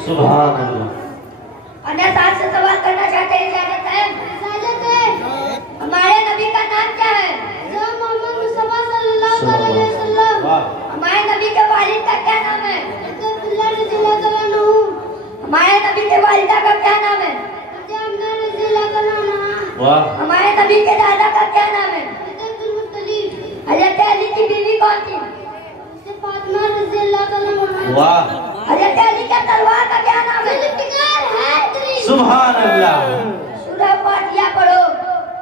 सुभान अल्लाह। अन्य साथ से सवाल करना चाहते हैं, इजाजत है? इजाजत है। हमारे नबी का नाम क्या है? मोहम्मद मुस्तफा सल्लल्लाहु अलैहि वसल्लम। हमारे नबी के वालिद का क्या नाम है? अब्दुल्लाह रज़ियल्लाहु अन्हु। हमारे नबी के वालिदा का क्या नाम है? आमिना रज़ियल्लाहु अन्हा। वाह। हमारे नबी के दादा का क्या नाम है? अब्दुल मुत्तलिब। हज़रत अली की बीवी कौन थी? फातिमा रज़ियल्लाहु अन्हा। वाह। हज़रत अली का तलवार का क्या नाम है? सुभान अल्लाह। सूरह फातिहा पढ़ो।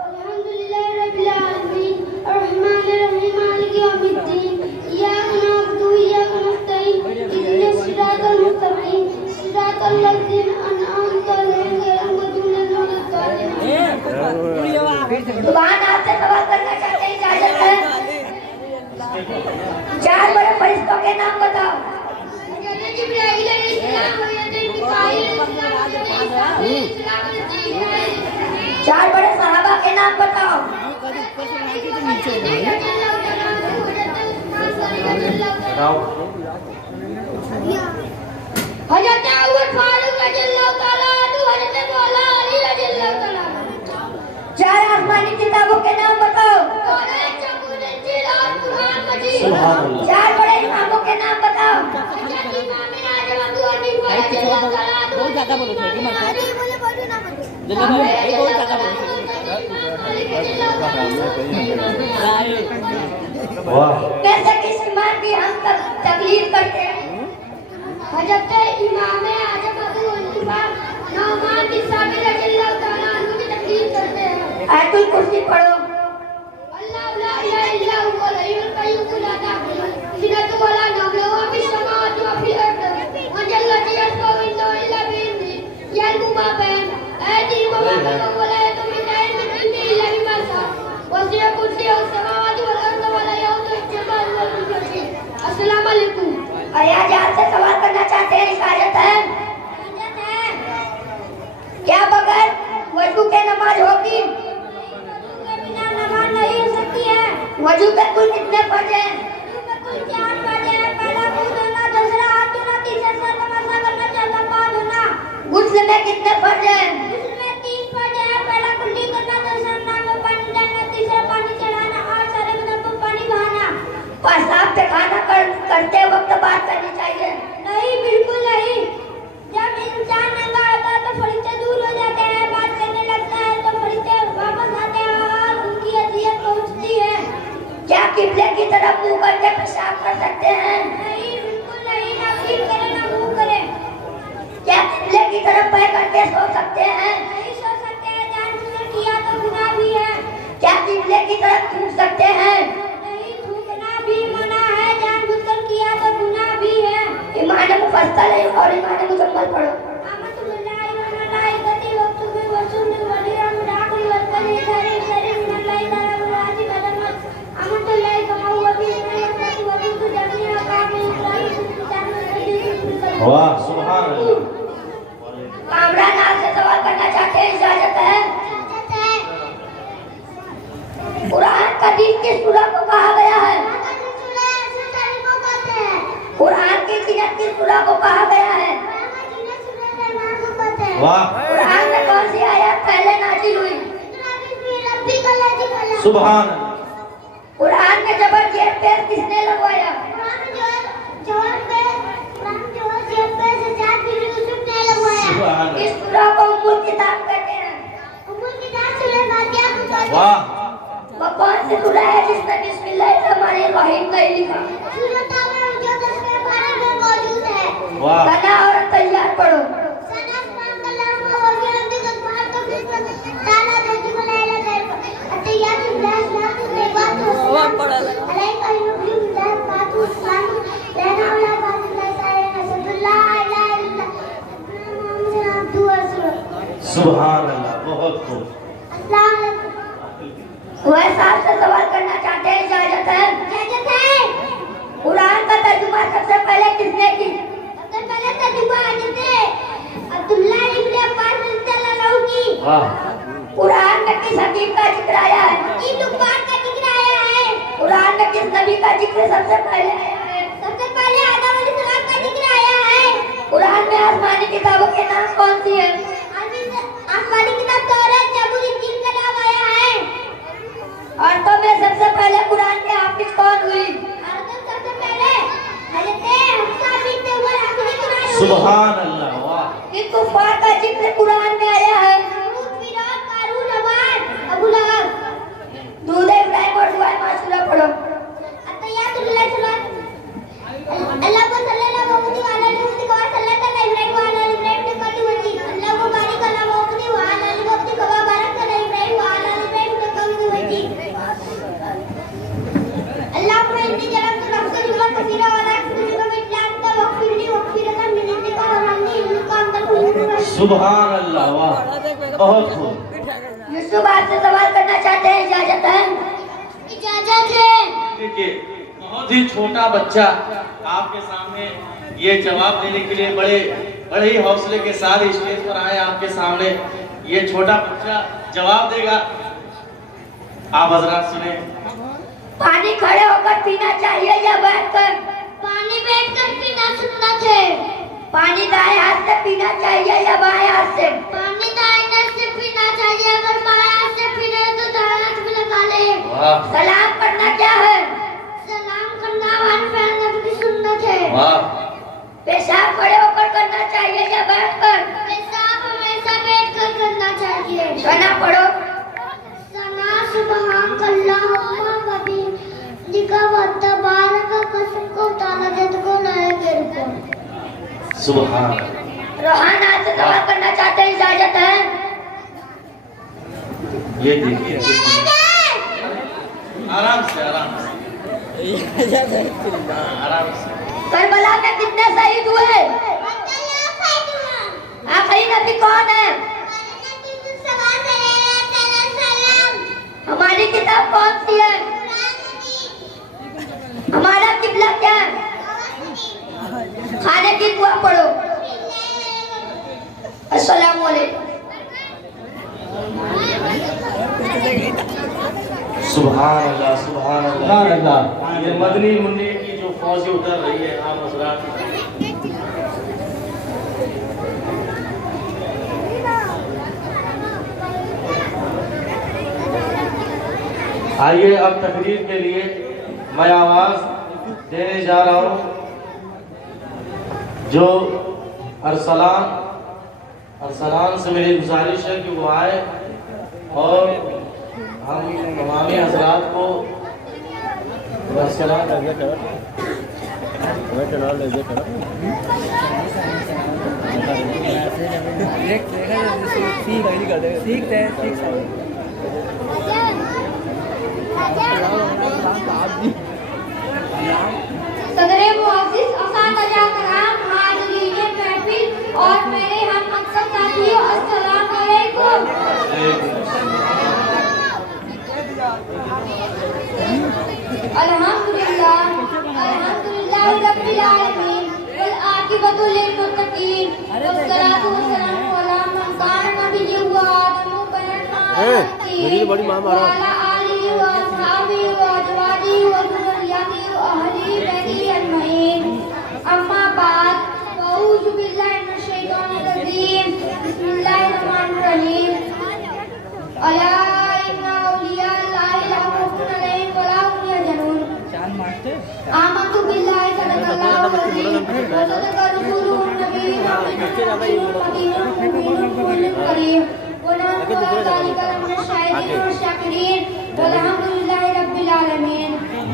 अल्हम्दुलिल्लाहि रब्बिल आलमीन अर्रहमानिर रहीम मालिकि यौमिद्दीन इय्याका नअबुदु व इय्याका नस्तईन इहदिनस सिरातल मुस्तकीम सिरातल लज़ीना अनअमता अलैहिम गैरिल मग़दूबि अलैहिम वलद्दालिन। सुभान आपसे सवाल करना चाहते हैं, इजाजत है? 4 बड़े फरिश्तों के नाम बताओ। जिब्राइल अलैहिस्सलाम, मिकाईल अलैहिस्सलाम, 4 बड़े सहाबा के नाम बताओ। हज़रत उमर फारूक रज़ियल्लाहु तआला अन्हु, हज़रत मौला अली रज़ियल्लाहु तआला अन्हु। 4 आसमानी किताबों के नाम बताओ। 4 बड़े इमामों के नाम बताओ। बहुत ज्यादा बोलो बहुत ज्यादा कैसे किस इमाम की हम तकलीफ करते हैं? हज़रत इमाम आज़म अबू हनीफा नौमान बिन साबित रज़ियल्लाहु तआला अन्हु की तकलीफ करते हैं। आयतुल कुर्सी पढ़ो। अल्लाहु ला इलाहा इल्ला हुवल हय्युल क़य्यूम ला ताखुज़ुहु सिनतुन व ला नौम लहु मा फ़िस समावाति व फ़िल अर्ज़ मन जल्लति यशफ़अु इंदहु इल्ला बिइज़्निहि यअलमु मा बैन अयदीहिम व मा ख़ल्फ़हुम व ला यहूतूना बिइल्मिहि इल्ला बिमा शाअ वसिअ कुर्सियुहु समावाति वल अर्ज़ व ला यऊदुहु हिफ्ज़ुहुमा व हुवल अज़ीज़ुल हकीम। अस्सलाम वालेकुम। आज आपसे सवाल करना चाहते हैं, इजाजत है? क्या बगैर वजू के नमाज होगी? बिना नमाज नहीं हो सकती है। वजू के कुल कितने फर्ज हैं? कुल 4 फर्ज हैं। पहला मुंह धोना, दूसरा हाथ धोना, तीसरा सर नमाज़ करना, चौथा पाँव धोना। गुस्ल में कितने फर्ज हैं? गुस्ल में 3 फर्ज हैं। पहला कुल्ली करना, दूसरा नाक में पानी डालना, तीसरा पानी चढ़ाना और सारे बदन पर पानी बहाना। पेशाब पैखाना करते वक्त बात करनी चाहिए? नहीं, बिल्कुल नहीं। जब इंसान नंगा होता है तो फरिश्ते दूर हो जाते हैं, बात करने लगता है तो फरिश्ते वापस आते हैं और उनकी अज़ियत पहुंचती है। क्या किबले की तरफ मुंह करके पेशाब कर सकते हैं? नहीं, बिल्कुल नहीं। ना पीठ करें ना मुंह करें। क्या किबले की तरफ पैर करके सो सकते हैं? सुभान अल्लाह। कुरान में जबर जेब पे किसने लगवाया? सुभान इस सूरह को उम्मुल किताब कहते हैं। वाह वो कौन सी सूरह है जिसमें बिस्मिल्लाहिर्रहमानिर्रहीम नहीं लिखा? वाह सना और तैयार पढ़ो। सुभान अल्लाह, बहुत खूब। वह साहब से सवाल करना चाहते हैं, इजाजत है? इजाजत है। कुरान का तर्जुमा सबसे पहले किसने की? सबसे पहले तर्जुमा हज़रत अब्दुल्लाह इब्न अब्बास रज़ियल्लाहु की। वाह कुरान में किस हकीम का जिक्र आया है? इन लुक़मान का जिक्र आया है। कुरान में किस नबी का जिक्र सबसे पहले आया है? सबसे पहले आदम अलैहिस्सलाम का जिक्र आया है। कुरान में आसमानी किताबों के नाम कौन सी है? आसमानी किताब तौरात, जबूर, इंजील का नाम आया है। औरतों में सबसे पहले कुरान के हाफिज कौन हुई? औरतों सबसे पहले हज़रत हफ्सा बिन्त उमर हाफिज़ कुरान हुई। सुभान अल्लाह, वाह। किन कुफार का जिक्र कुरान में आया है? नमरूद, फिरौन, कारून, हमान, अबू लहब। दूध इब्राहिम और दुआ माशूरा पढ़ो। अत्तहियातुल्लाह सलात अल्लाह को सल्लल्लाहु अलैहि व आलिहि वसल्लम का सल्लल्लाहु अलैहि व आलिहि इब्राहिम ने कदी वजी अल्लाह को बारिक अला मोहम्मद व आला अली वक्ति कवा बारक अला इब्राहिम व आला अली इब्राहिम ने कदी वजी अल्लाह को इन्नी जलम तो नफ्स जुला कसीरा वाला कुल में इस्लाम का वक्फिरनी वक्फिरतन मिलने का और हमने इल्म का अंदर खुलने। सुभान अल्लाह, वाह, बहुत खूब। यूसुफ आपसे सवाल करना चाहते हैं, इजाजत है? इजाजत है। देखिए, बहुत ही छोटा बच्चा आपके सामने ये जवाब देने के लिए बड़े ही हौसले के साथ स्टेज पर आए आपके सामने। ये छोटा बच्चा जवाब देगा, आप हजरात सुने। पानी खड़े होकर पीना चाहिए या बैठकर? पानी बैठकर पीना सुन्नत है। पानी दाएं हाथ से पीना चाहिए या बाएं हाथ से? पानी दाएं हाथ से पीना चाहिए, अगर बाएं हाथ से पीना है तो दाएं हाथ में लगा ले। वाह सलाम करना क्या है? सलाम करना हमारे प्यारे नबी की सुन्नत है। वाह। पेशाब खड़े होकर करना चाहिए या बैठकर? पेशाब हमेशा बैठकर करना चाहिए। सना पढ़ो। सना सुबहानकल्लाहुम्मा व बिहम्दिका व तबारक कसम को ताला जद को लाए मेरे को। सुभान। रोहान आज से सवाल करना चाहते हैं, इजाजत है? ये देखिए, आराम से आराम से आराम से। करबला में कितने शहीद हुए? आखिरी नबी कौन है? हमारी किताब कौन सी है? हमारा किबला क्या है? खाने की दुआ पढ़ो। अस्सलाम वालेकुम। सुभान अल्लाह, सुभान अल्लाह। ये मदनी मुन्नी की जो फौजी उतर रही है, आप हजरात आइए, अब तकरीर के लिए मैं आवाज देने जा रहा हूँ। जो अरसलान से मेरी गुजारिश है कि वो आए और हम तमामी हजरात को सदरे मुअज़्ज़िज़ असातिज़ा कराम, हाज़रीन महफ़िल और मेरे हम मकसद साथियों, अस्सलाम वालेकुम। अल्हम्दुलिल्लाह रब्बिल आलमीन वल आक़िबतु लिल मुत्तक़ीन वस्सलातु वस्सलामु अला मन काना नबिय्यु व आदमु बड़ी मां मारा। अला आलिहि व अस्हाबिहि व अज़वाजिहि व ज़ुर्रिय्यतिहि व अहली बैतिहि अजमईन। अम्मा बाद, अऊज़ु बिल्लाहि मिनश शैतानिर रजीम। बिस्मिल्लाहिर रहमानिर रहीम। अला इन्ना औलिया अल्लाहि ला ज़्यादा बच्चे बोलो तो हमको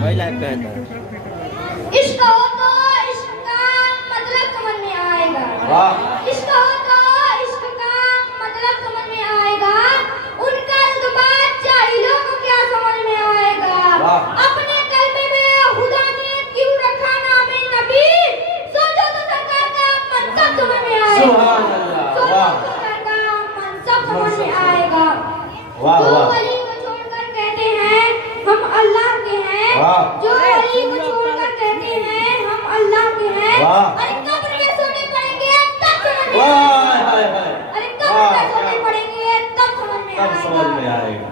वही लायक कहता है। इश्क हो तो इश्क का मतलब समझ में आएगा। वाह इश्क हो तो इश्क का मतलब समझ में आएगा। उनका रुतबा जाहिलों को क्या समझ में आएगा। अपने कल्बे में खुदा ने क्यों रखा नाम नबी, सोचो तो सरकार का मनसब समझ में आएगा। सुभान अल्लाह। वाह सरकार का मनसब समझ में आएगा। वाह जो वाह वली को छोड़कर कहते हैं हम अल्लाह के हैं, वाह जो वली को छोड़कर कहते हैं हम अल्लाह के हैं, वाह। अरे कब्र में सोने पड़ेंगे तब समझ में वाह आएगा। हाय हाय अरे कब्र में सोने पड़ेंगे तब तब समझ में आएगा। आएगा।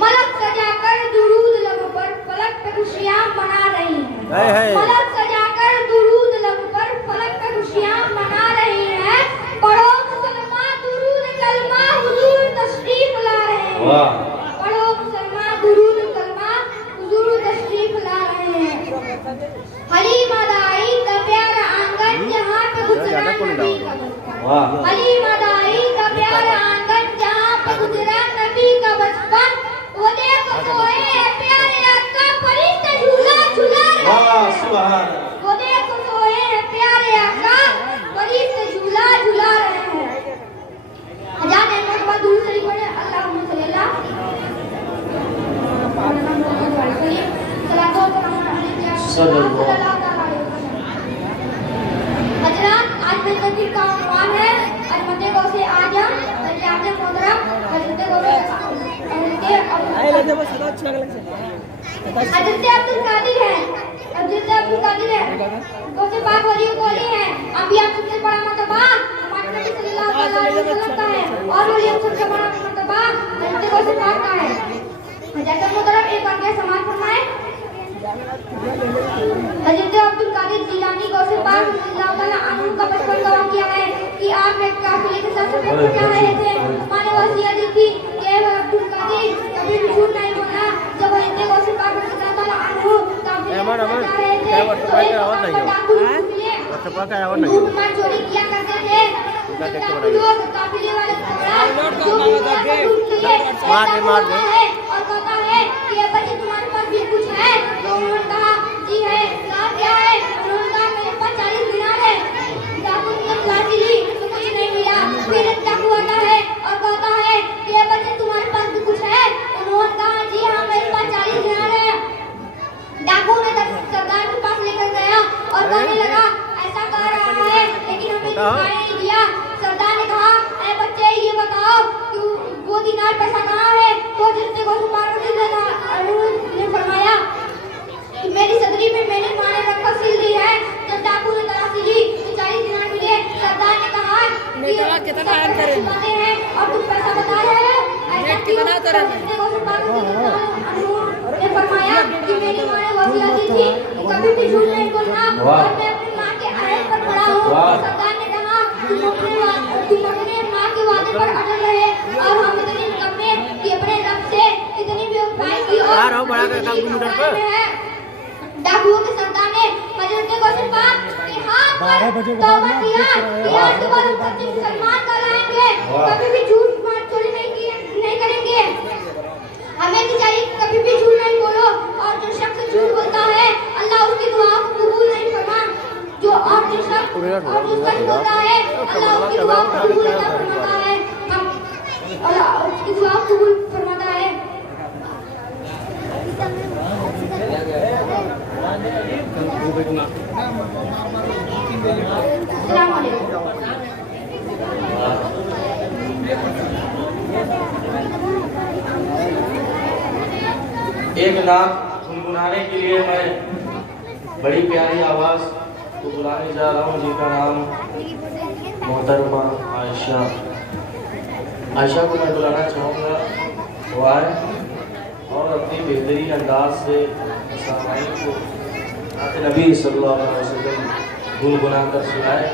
मलक सजाकर दुरूद लब पर फलक पे खुशियां मना रही हाय हाय। हैं। मलक सजाकर दुरूद लब पर फलक पे खुशियां मना रही हैं। पढ़ो मुसलमान दुरूद कलमा हुजूर तशरीफ ला रहे हैं। वाह पढ़ो मुसलमान दुरूद कलमा हुजूर तशरीफ ला रहे हैं। हलीमा दाई का प्यारा आंगन जहाँ पे गुजरा नबी का बचपन। वाह हलीमा दाई का प्यारा आंगन जहाँ पे गुजरा नबी का बचपन। वो देखो सोए हैं प्यारे आका फरिश्ते झूला झूला रहे वाह हैं। सुभान वो देखो सोए हैं प्यारे आका फरिश्ते झूला झूला रहे हैं। हजार नेमत बाद दूर से पढ़े अल्लाहुम्मा सल्ली अला हजरात, आज मेरी तकरीर का उन्वान है अजमत गौसे आजम सैयद मोहतरम हजरत अब्दुल कादिर है। हजरत अब्दुल कादिर है गौसे पाक वली कोली है। अभी आप सबसे बड़ा मर्तबा हमारे नबी सल्लल्लाहु अलैहि वसल्लम का है और वली सबसे बड़ा मर्तबा हजरत गौसे पाक का है। हजरत मोहतरम एक वाक़या समाज फरमाए। हजरत अब्दुल कादिर जिलानी गौसे पाक रज़ियल्लाहु ताला अन्हु का बचपन का वाक़या है कि आप एक काफिले के साथ सफर कर जा रहे थे। माने वसीयत दी थी कि अब्दुल कादिर कभी भी झूठ नहीं बोलना। जब हजरत गौसे पाक रज़ियल्लाहु ताला अन्हु काफिले के साथ जा रहे थे तो एक डाकू मिले। झूठ मत चोरी किया करते थे। लोग काफिले वाले मार दे और कहता है कि ये बच्चे तुम्हारे पास भी कुछ है। तो उन्होंने कहा जी है। कहा क्या है? उन्होंने कहा मेरे पास 40 दिनार है। डाकू ने तलाशी ली तो कुछ नहीं मिला। फिर एक डाकू आता है और कहता है कि ये बच्चे तुम्हारे पास भी कुछ है। उन्होंने कहा जी हाँ मेरे पास 40 दिनार है। डाकू ने सरदार के पास लेकर गया और कहने लगा ऐसा कह रहा है लेकिन हमें दिखाई नहीं दिया। सरदार ने कहा ऐ बच्चे ये बताओ कि वो दिनार पैसा कहाँ है। तो जिससे गौसे पाक ने फरमाया कि मेरी सदरी में मैंने माने रखा सिल दी है। जब डाकू ने तलाशी ली तो 40 दिनार मिले। सरदार ने कहा कि कितना हैं और तुम पैसा बता रहे हो ऐसा क्यों। जिससे गौसे पाक ने फरमाया कि मेरी माँ ने वसीयत दी थी कि कभी भी झूठ नहीं बोलना और मैं अपनी माँ के अहद पर खड़ा हूँ। सरदार ने कहा तुम अपने माँ के वादे पर अड़ल रहे और हम इतने निकम्मे कि अपने रब से इतनी भी उपाय की और डाकुओं के सरदार ने हजरत गौसे पाक के हाथ पर तौबा किया कि आज के बाद हम सच्चे मुसलमान कहलाएंगे। कभी भी झूठ चोरी नहीं करेंगे। हमें भी चाहिए कभी भी झूठ नहीं बोलो। और जो शख्स झूठ बोलता है अल्लाह उसकी दुआ को कबूल नहीं फरमाता। जो शख्स सच बोलता है अल्लाह उसकी दुआ को कबूल नहीं फरमाता है। हम अल्लाह उसकी दुआ को कबूल फरमाता है। अस्सलाम वालेकुम। एक नाम गुनगुनाने के लिए मैं बड़ी प्यारी आवाज को बुलाने जा रहा हूँ जिनका नाम मोहतरमा आयशा को मैं बुलाना चाहूँगा। वो आए और अपनी बेहतरीन अंदाज से सामाइन को नबी सल्लल्लाहु अलैहि वसल्लम गुनगुना कर सुनाए।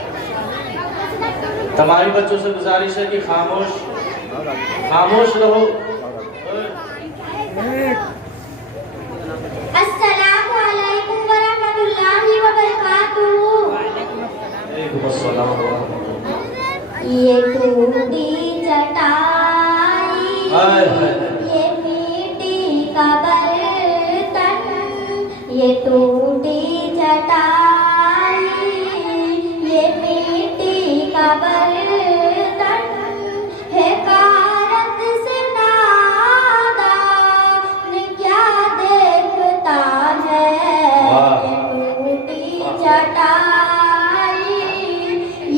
तमाम बच्चों से गुजारिश है कि खामोश रहो। अस्सलामु अलैकुम व रहमतुल्लाहि व बरकातुहू। ये टूटी चटाई, हाय हाय। ये मिट्टी का बर्तन, ये टूटी चटाई, ये मिट्टी का बर्तन है कारत से नादान क्या देखता है। ये टूटी चटाई,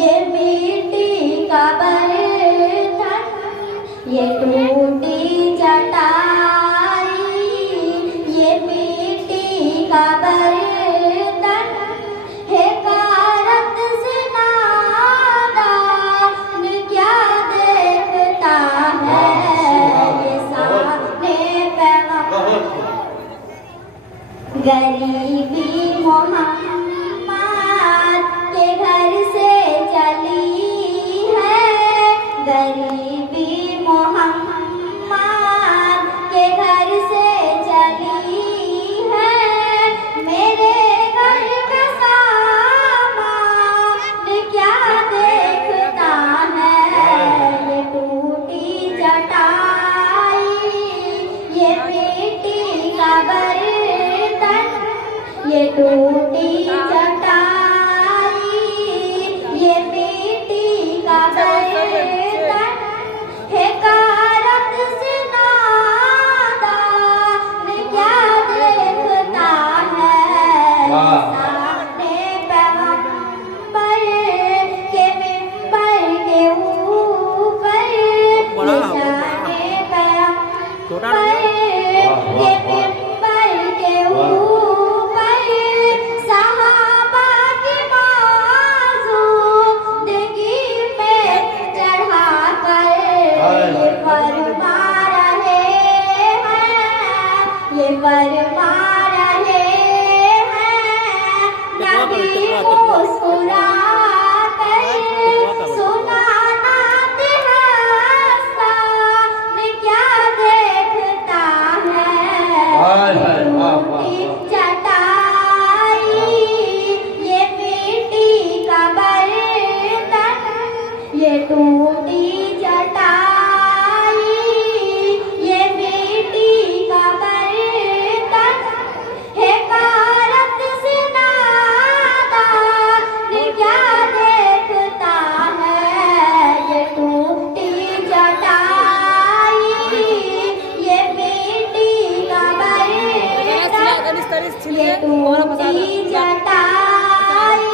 ये मिट्टी का बर्तन, ये टूटी चटाई, ये मिट्टी का बर्तन है कारत से नादान क्या देखता है। ये सामने पैगाम गरीबी मोहम्मद के घर से चली है, गरीबी मोहम्मद के घर से चली है। मेरे घर का सामान क्या देखता है। ये टूटी चटाई, ये मिट्टी का बर्तन, ये टूटी चटाई, ये मिट्टी का बर्तन है कारत से नादान क्या देखता है। सामने पैगंबर के मिंबर के ऊपर, सामने पैगंबर के मिंबर के ऊपर सहाबा की मौजूदगी में चढ़ाकर ये फरमा रहे हैं, ये फरमा रहे हैं। नबी मुस्कुराकर सुनाना तिहसान क्या देखता है। हाय हाय, वाह वाह वाह। चटाई, ये मिट्टी का बर्तन, ये टूटी चटाई, ये मिट्टी का बर्तन है कारत से नादान क्या देखता है। ये टूटी चटाई, ये मिट्टी का बर्तन, ये टूटी चटाई,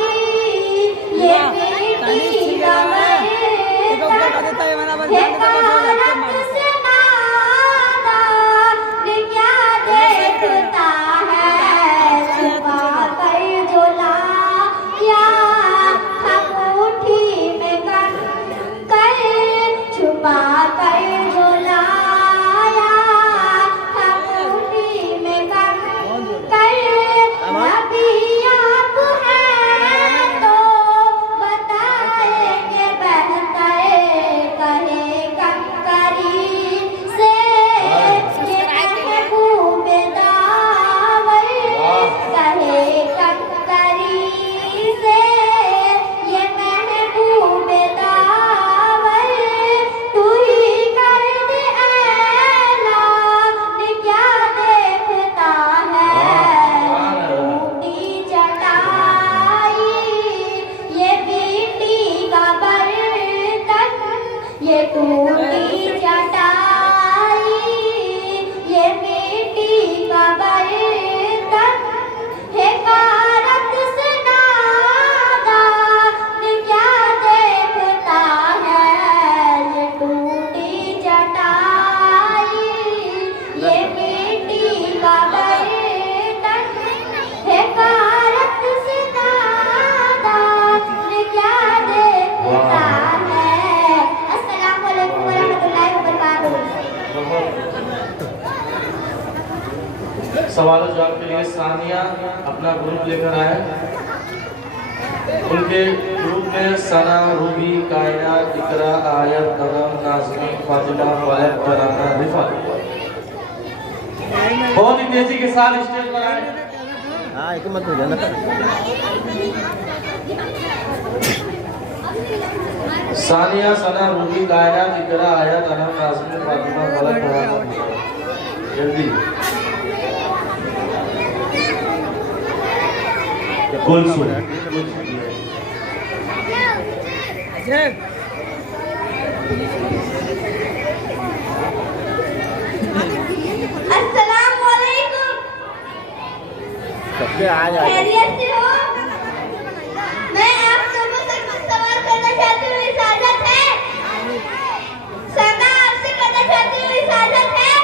ये मिट्टी का बर्तन है कारत से नादान क्या देखता है। छुपा कर जो लाया हम मुट्ठी में कर, छुपा कर जो लाया हम मुट्ठी में कर। अभी आप हैं तो बताएंगे बेहतर, कहे कंकरी से ये महबूब दावर, कहे कंकरी से ये महबूब दावर। तू ही कर दे ऐलान क्या देखता है। टूटी चटाई, ये मिट्टी का बर्तन, ये टूटी चटाई, ये मिट्टी का बर्तन है कारत से नादान क्या देखता है। ये टूटी चटाई, ये मिट्टी का बर्तन है कारत से नादान क्या देखता है। अस्सलाम वालेकुम वरहमतुल्लाहि वबरकातुहू। सवाल जवाब के लिए सानिया अपना ग्रुप लेकर आए। उनके ग्रुप में सना, रूबी, कायनात, इकरा, आयत, नगम, नाज़मी, फातिमा, फलक, तराना, रिफत बहुत ही तेजी के साथ स्टेज पर आए। हाँ, itu mah tuh jangan. Sania Sana Ruby Kainat Iqra आयत अनम नाज़मीन फातिमा फलक पढ़ा जल्दी कुलसुम अस्सलाम वालेकुम। सबसे आ जाए खैरियत से हो? मैं आप सबों से कुछ सवाल करना चाहती हूँ, इजाजत है? सना आपसे करना चाहती हूँ, इजाजत है?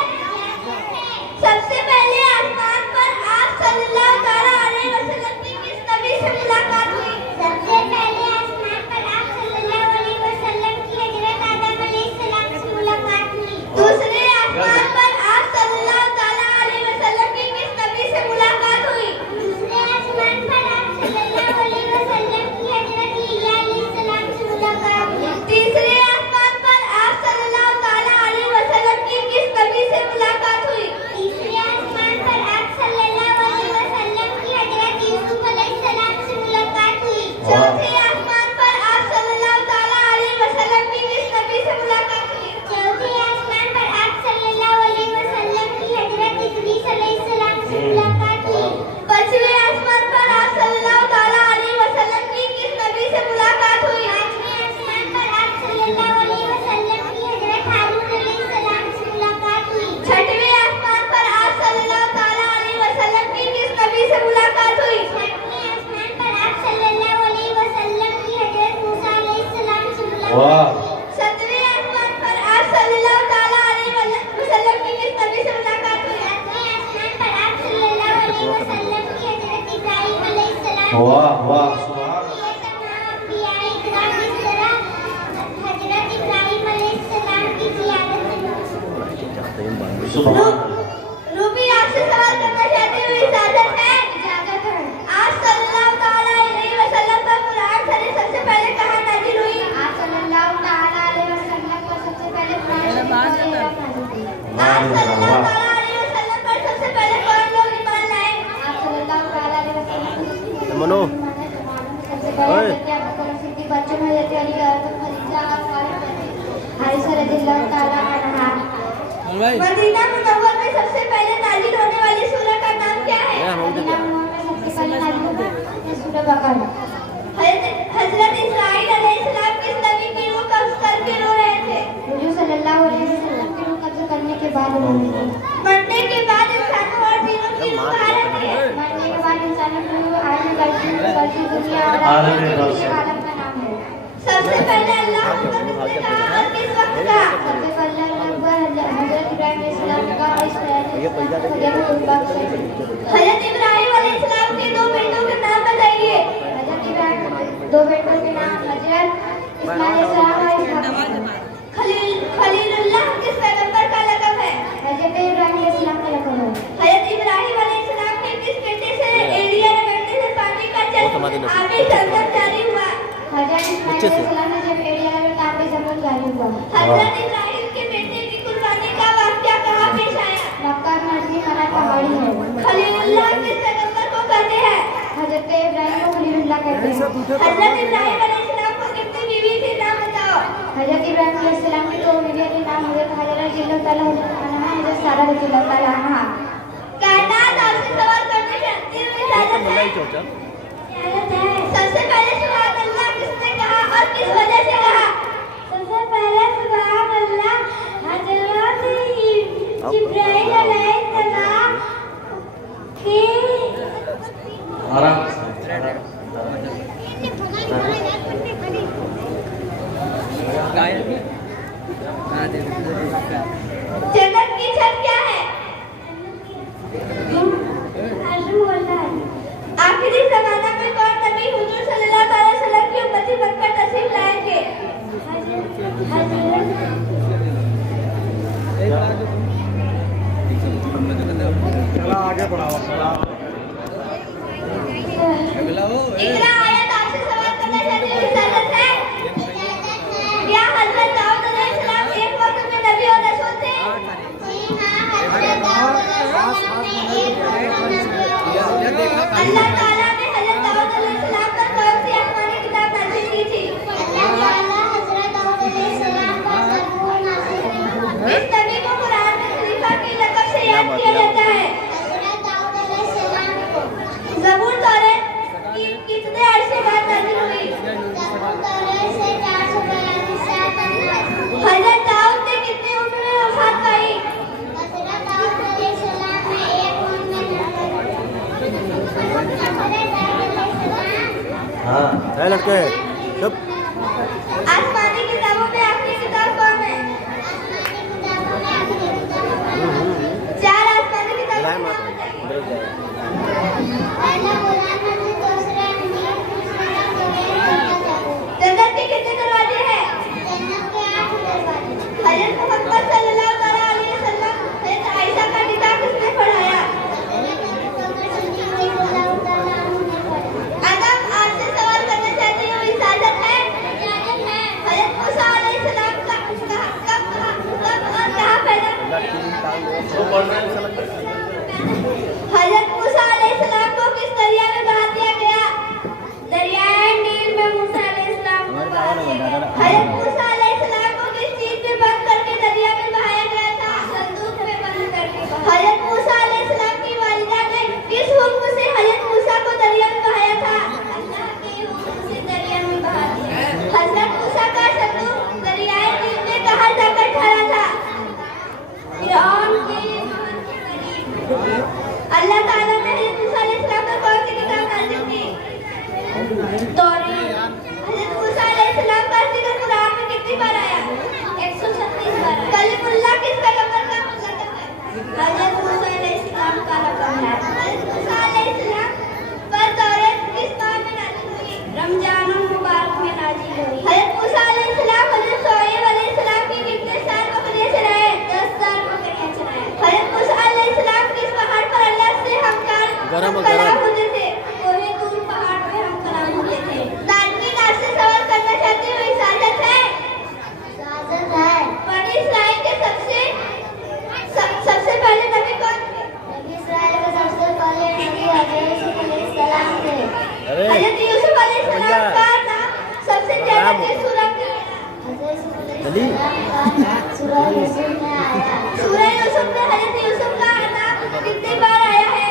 सबसे पहले आसमान पर आप सल्लल्लाहु अलैहि वसल्लम की किस नबी से मुलाकात हुई? सबसे पहले आसमान पर आप सल्लल्लाहु अलैहि वसल्लम की हजरत आदम अलैहिस्सलाम से मुलाकात हुई। दूसरे आसमान पर आप सल्लल्लाहु अलैहि वसल्लम की किस नबी से मुलाकात हुई? दूसरे आसमान पर आप सल्लल्लाहु अलैहि वसल्लम की हजरत ईसा अलैहिस्सलाम से मुलाकात हुई। तीसरे आसमान पर आप सल्लल्लाहु अलैहि वसल्लम की किस नबी से मुलाकात हुई? तीसरे आसमान पर आप सल्लल्लाहु अलैहि वसल्लम की हजरत यूसुफ अलैहिस्सलाम से मुलाकात हुई। चौथे आसमान पर आप सल्लल्लाहु अलैहि वसल्लम की किस नबी से मुलाकात हुई? चौथे आसमान पर आप सल्लल्लाहु अलैहि वसल्लम की हजरत इदरीस अलैहिस्सलाम से मुलाकात हुई। पांचवें आसमान पर आप सल्लल्लाहु अलैहि वसल्लम की किस नबी से मुलाकात हुई? पांचवें आसमान पर आप सल्लल्लाहु अलैहि वसल्लम की हजरत हारून अलैहिस्सलाम से मुलाकात हुई। छठवें आसमान पर आप सल्लल्लाहु अलैहि वसल्लम की किस नबी से मुलाकात हुई? छठवें आसमान पर आप सल्लल्लाहु अलैहि वसल्लम की हजरत मूसा अलैहिस्सलाम से मुलाकात वाह हुई। सातवें आसमान पर आप सल्लल्लाहु अलैहि वसल्लम की किस नबी से मुलाकात हुई? आठवें आसमान पर आप सल्लल्लाहु अलैहि वसल्लम की हजरत इब्राहीम अलैहिस्सलाम वाह वाह सुभान ये तमाम अंबिया इकराम इस तरह हजरत इब्राहीम अलैहिस्सलाम की ज़ियारत में सुभान रूबी आपसे सवाल करना चाहती हूँ, इजाजत है? इजाजत है। आप सल्लल्लाहु अलैहि वसल्लम पर कुरान शरीफ सबसे पहले कहाँ नाज़िल हुई? आप सल्लल्लाहु अलैहि वसल्लम पर सबसे पहले कुरान शरीफ नाज़िल हुई। आप सल्लल्लाहु अलैहि वसल्लम पर सबसे पहले कौन लोग ईमान लाए? आप सल्लल्लाहु अलैहि वसल्लम मनो सबसे पहले हज़रत अबू बकर सिद्दीक़, बच्चों में हज़रत अली और खदीजा और आयशा रज़ियल्लाहु तआला अन्हा। मदीना मुनव्वर में सबसे पहले नाज़िल होने वाली सूरह का नाम क्या है? मदीना मुनव्वर में सबसे पहले नाज़िल होने वाली सूरह बकरा। हज़रत इस्राईल अलैहिस्सलाम किस नबी की रूह कब्ज़ करके रो रहे थे? हुजूर सल्लल्लाहु अलैहि वसल्लम की रूह कब्ज़ करने के बाद मरने के बाद इंसानों और जीनों की रूह कहाँ रहती है? मरने के बाद इंसानों की रूह आलम बर्ज़ी दुनिया और आलम बर्ज़ी आलम का नाम है। सबसे पहले अल्लाह को किसने कहा और किस वक्त कहा? सबसे पहले अल्लाह को हज़रत इब्राहीम अलैहिस्सलाम का और इस हज़रत इब्राहीम अलैहिस्सलाम के दो बेटों के नाम बताइए। हज़रत इब्राहीम दो बेटों के नाम हज़रत इस्माइल अलैहिस्सलाम और इसहाक। खलीलुल्लाह किस पैगंबर का लक़ब है? हज़रत इब्राहीम अलैहिस्सलाम का लक़ब है। हज़रत इब्राहीम अलैहिस्सलाम के किस बेटे से एलिया बेटे से पानी का जल आबी ज़मज़म जारी हुआ? हज़रत इस्माइल अलैहिस्सलाम ने जब एलिया में आबी ज़मज़म जारी हुआ। हज़रत इब्राहीम के बेटे की कुर्बानी का वाक़या कहाँ पेश आया? मक्का नज़दीक मना पहाड़ी है। खलीलुल्लाह किस पैगंबर को कहते हैं? हज़रत इब्राहीम को खलीलुल्लाह कहते हैं। हज़रत इब्राहीम अलैहिस्सलाम को कितनी बीवी थी, नाम बताओ। हज़रत इब्राहीम अलैहिस्सलाम की दो बीवियों के नाम हज़रत हाजरा रज़ियल्लाहु तआला अन्हा, हज़रत सारा रज़ियल्लाहु तआला अन्हा। कायनात आपसे सवाल करने चाहती हूँ, इजाजत है? सबसे पहले सुभान अल्लाह किसने कहा और किस वजह से कहा? सबसे पहले सुभान अल्लाह हज़रत जिब्राईल अलैहिस्सलाम के आराम जन्नत की छत क्या है? आखिरी ज़माना में कौन नबी हुजूर सल्लल्लाहु अलैहि वसल्लम की उम्मती बनकर तशरीफ लाएंगे? आगे बढ़ाओ इकरा आयत आपसे सवाल करना चाहती हूँ, इजाजत है? क्या हज़रत दाऊद अलैहिस्सलाम एक वक्त में नबी और रसूल थे? जी हाँ, हज़रत दाऊद अलैहिस्सलाम ने एक वक्त में नबी और अल्लाह ताला ने हज़रत दाऊद अलैहिस्सलाम पर कौन सी आसमानी किताब नाज़िल की थी? अल्लाह ए लड़के चुप। आसमानी किताबों में आखिरी किताब कौन है? चार आसमानी किताबों बुलाए में मत डर जाए। जन्नत के कितने दरवाजे हैं? हज़रत मोहम्मद सल्लल्लाहु अलैहि वसल्लम हज़रत आयशा का निकाह किसने पढ़ाया? आदम आपसे सवाल करना चाहती हूँ, इजाजत है? हज़रत मूसा अलैहिस्सलाम का कब और कहाँ पैदा? हज़रत मूसा अलैहिस्सलाम को किस दरिया में बहा दिया गया? दरियाए नील में मूसा अलैहिस्सलाम को बहा दिया गया। हज़रत मूसा अलैहिस्सलाम को किस चीज में बंद करके दरिया में बहाया गया था? संदूक में बंद करके। हज़रत मूसा अलैहिस्सलाम की वालिदा ने किस हुक्म से हज़रत मूसा को दरिया में बहाया था? अल्लाह के हुक्म से दरिया में बहा दिया। हज़रत मूसा का संदूक दरियाए नील में कहाँ जाकर ठहरा था? फिरौन के महल के करीब। अल्लाह ताला ने हज़रत मूसा अलैहिस्सलाम को कौन सी किताब नाज़िल की? तौरात। हज़रत मूसा अलैहिस्सलाम का जिक्र कुरान में कितनी बार आया? 136 बार। कलीमुल्लाह किस पैगंबर का लक़ब है? हज़रत मूसा अलैहिस्सलाम का लक़ब है। हज़रत मूसा अलैहिस्सलाम पर तौरात किस माह में नाज़िल हुई? रमजानुल मुबारक में नाज़िल हुई। हज़रत मूसा अलैहिस्सलाम हज़रत शुएब अलैहिस्सलाम की कितने साल बकरियां चराए? 10 साल बकरियां चराए। हज़रत मूसा अलैहिस्सलाम किस पहाड़ पर अल्लाह से हमकार कलाम होते थे? कोहे दूर पहाड़ पे हम कलाम होते थे। तानवीन आपसे सवाल करना चाहती हूँ, इजाजत है? इजाजत है। बनी इस्राइल के सबसे पहले नबी कौन थे? बनी इस्राइल के सबसे पहले नबी हज़रत यूसुफ अलैहिस्सलाम थे। हज़रत यूसुफ अलैहिस्सलाम का नाम सबसे ज्यादा किस सूरह में आया? हज़रत यूसुफ अलैहिस्सलाम का नाम सूरह यूसुफ में आया। सूरह यूसुफ में हज़रत यूसुफ का नाम कितनी बार आया है?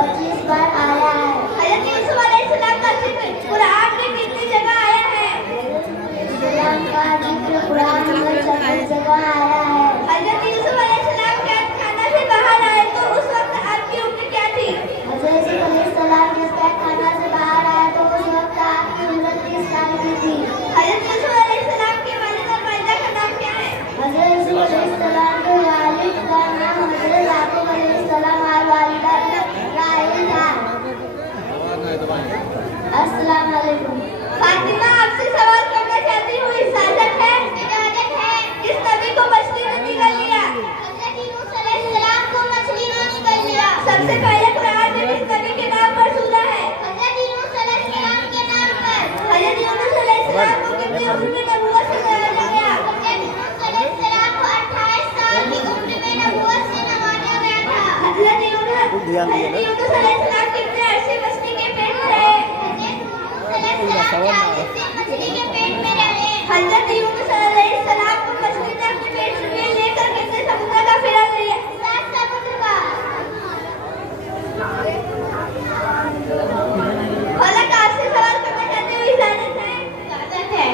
25 बार आया है। हज़रत यूसुफ अलैहिस्सलाम का जिक्र कुरान में कितनी जगह आया है? कुरान में 26 जगह आया है। हज़रत यूसुफ अलैहिस्सलाम कैद खाना से बाहर आए तो उस वक्त आपकी उम्र क्या थी? हज़रत यूसुफ अलैहिस्सलाम जब कैद खाना से बाहर आए तो उस वक्त आपकी उम्र 30 साल की थी। हज़रत यूसुफ अलैहिस्सलाम की वालिद और वालिदा का नाम क्या है? हज़रत यूसुफ अलैहिस्सलाम के वालिद का नाम हज़रत याकूब अलैहिस्सलाम और वालिदा का राहेल था। अस्सलाम वालेकुम। फातिमा आपसे सवाल करना चाहती हूँ, इजाजत है? इजाजत है। किस नबी को मछली ने निगल लिया? हज़रत यूनुस अलैहिस्सलाम को मछली ने निगल लिया। सबसे पहले कुरान में किस नबी के नाम पर सूरा है? हज़रत यूनुस अलैहिस्सलाम के नाम पर। हज़रत यूनुस अलैहिस्सलाम को कितनी उम्र में नबूवत से नवाजा गया? हज़रत यूनुस अलैहिस्सलाम को 28 साल की उम्र में नबूवत से नवाजा गया था। हज़रत यूनुस अलैहिस्सलाम कितने अरसे मछली के पेट में रहे? मछली के पेट में रहे। हज़रत यूनुस अलैहिस्सलाम को मछली ने अपने पेट में लेकर कितने समुद्र का फेरा लिया? 7 समुद्र का। फलक आपसे सवाल करना चाहते हो, इजाजत है? इजाजत है।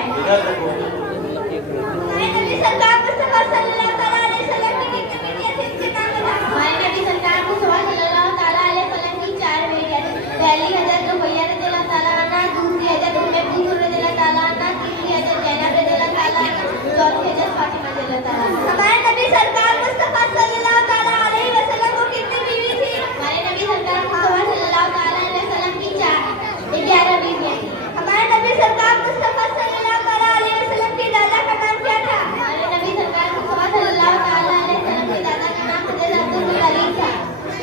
नबी सरकार मुस्तफा सल्लल्लाहु अलैहि वसल्लम की कितनी बेटियां थीं? इनके नाम बताओ। हमारे नबी सरकार मुस्तफा सल्लल्लाहु अलैहि वसल्लम की 4 बेटियां थीं। पहली हज़रत रुबैया रज़ियल्लाहु ताला अन्हा, दूसरी हज़रत उम्मे कुलसूम रज़ियल्लाहु ताला अन्हा, तीसरी हज़रत ज़ैनब रज़ियल्लाहु ताला अन्हा, चौथी हज़रत फातिमा रज़ियल्लाहु ताला अन्हा। हमारे नबी सरकार मुस्तफा सल्लल्लाहु अलैहि वसल्लम को कितनी बीवी थी? हमारे नबी सरकार मुस्तफा सल्लल्लाहु अलैहि वसल्लम की 11 बीवियां थीं। हमारे नबी सरकार मुस्तफा सल्लल्लाहु अलैहि वसल्लम की दादा का नाम क्या था? हमारे नबी सरकार मुस्तफा सल्लल्लाहु अलैहि वसल्लम की दादा का नाम हज़रत अब्दुल मुत्तलिब था।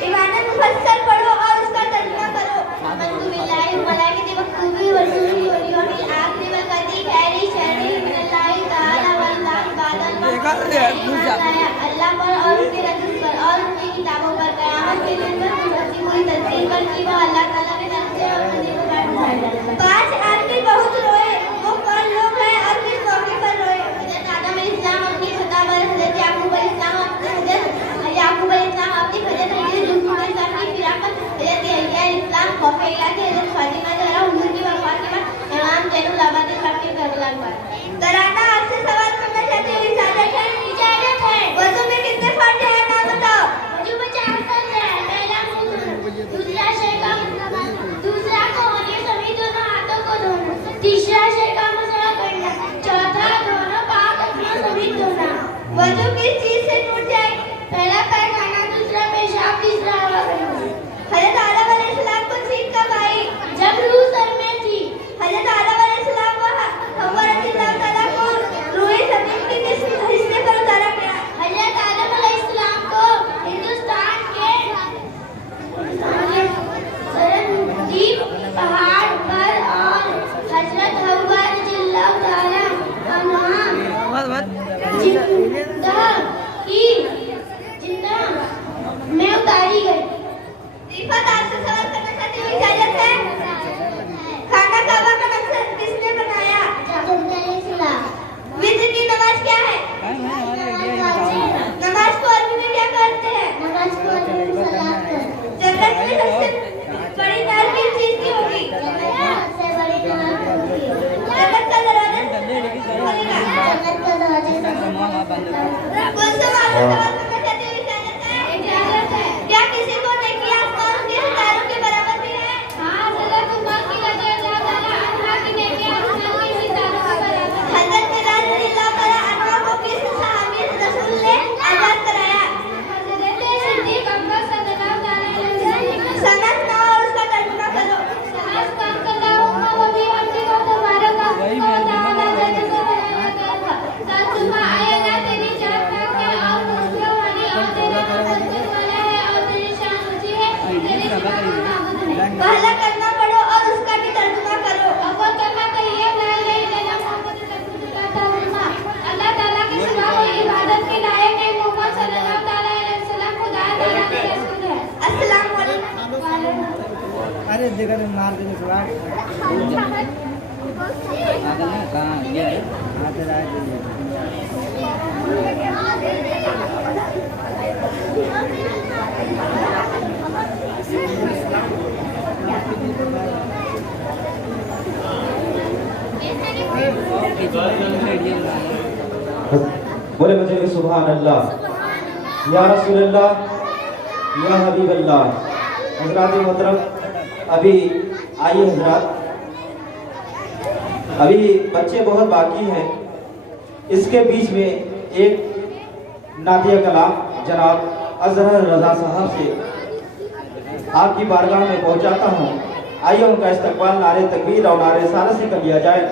ईमान मुफस्सल पढ़ो और उसका तर्जुमा करो। आमन्तु बिल्लाहि व मलाइकतिही व कुतुबिही व रुसुलिही वल यौमिल आखिर व कदरी खैरिही शर्रिही मिनल्लाहि तआला वल्लाहि बादल वक्त। अल्लाह पर और उसके रसूल पर और उसकी किताबों पर क़यामत के दिन पर उसकी पूरी तस्दीक पर की वह अल्लाह ताला की तरफ से और बंदे को काट उठाया जाता है। 5 आदमी बहुत रोए, वो कौन लोग हैं और किस मौके पर रोए? हज़रत आदम अलैहिस्सलाम अपनी खता पर, हज़रत याकूब अलैहिस्सलाम अपनी हज़रत यूसुफ अलैहिस्सलाम की फिराकत, हज़रत यहया अलैहिस्सलाम खौफ़े इलाही, हज़रत फातिमा ज़हरा हुज़ूर की वफ़ात के बाद इमाम ज़ैनुल आबिदीन वाक़िअ करबला के बाद। तराना आपसे सवाल करना चाहती हूँ, इजाजत है? इजाजत है। वज़ू में कितने फातिहा नाम बताओ? वज़ू में 4 फर्ज़ है। पहला दूसरा शेख का वजू किस चीज से टूट जाएगी? पहला पैखाना, दूसरा पेशाब, तीसरा हवा बहना। हज़रत आदम अलैहिस्सलाम को सीख कब आई? जब रूह सर में थी। हज़रत आदम अलैहिस्सलाम को हव्वा रज़ियल्लाहु ताला को रूह ज़मीन के किस हिस्से पर उतारा गया? हज़रत आदम अलैहिस्सलाम को हिंदुस्तान के सरनदीप पहाड़ पर और हज़रत हव्वा रज़ियल्लाहु ताला अन्हा जिंदा में उतारी गई। रिफत आपसे सवाल करना चाहती हूँ, इजाजत है? खाना काबा का मकसद किसने बनाया? वित्र की नमाज क्या है? नमाज को अरबी में क्या कहते हैं? जन्नत में सबसे बड़ी नहर किस चीज की होगी? जन्नत का दरवाजा कौन सा सवाल करना चाहती हूँ, इजाजत है? क्या किसी को नेकी आसमान के सितारों के बराबर भी है? हाँ, हज़रत उमर की रज़ियल्लाहु ताला अन्हा की नेकी आसमान के सितारों के बराबर। हज़रत बिलाल रज़ियल्लाहु ताला अन्हा को किस सहाबी रसूल ने आजाद कराया? हज़रत सिद्दीक़ अकबर सल्लल्लाहु अलैहि वसल्लम। सनत ना और उसका तर्जुमा करो। सनत कल्लाहुम्मा व बिहम्दिका व तबारका व तआला जद्दुका व तआला तर्जुमा आया तेरी जात में और मुस्लिम वाली और तेरे तकद्दुस वाला है और तेरी शान ऊंची है, तेरी सिफत माबूद है। पहला कलमा पढ़ो और उसका भी तर्जुमा करो। अव्वल कलमा कहिए ला इलाहा इल्लल्लाह मुहम्मदुर रसूलुल्लाह तर्जुमा अल्लाह ताला के सिवा कोई इबादत के लायक नहीं, मोहम्मद सल्लल्लाहु ताला अलैहि वसल्लम खुदा ताला के रसूल है। अस्सलाम वालेकुम। अरे देखा तो मार के थोड़ा आगे ना कहाँ ये आते रहे बोले मुझे सुभान अल्लाह, या रसूल अल्लाह, या हबीब अल्लाह। हजरात मोहतरम, अभी आइए हजरात, अभी बच्चे बहुत बाकी हैं। इसके बीच में एक नातिया कलाम जनाब अजहर रजा साहब से आपकी बारगाह में पहुंचाता हूं। आइए उनका इस्तकबाल नारे तकबीर और नारे रिसालत से कर लिया जाए।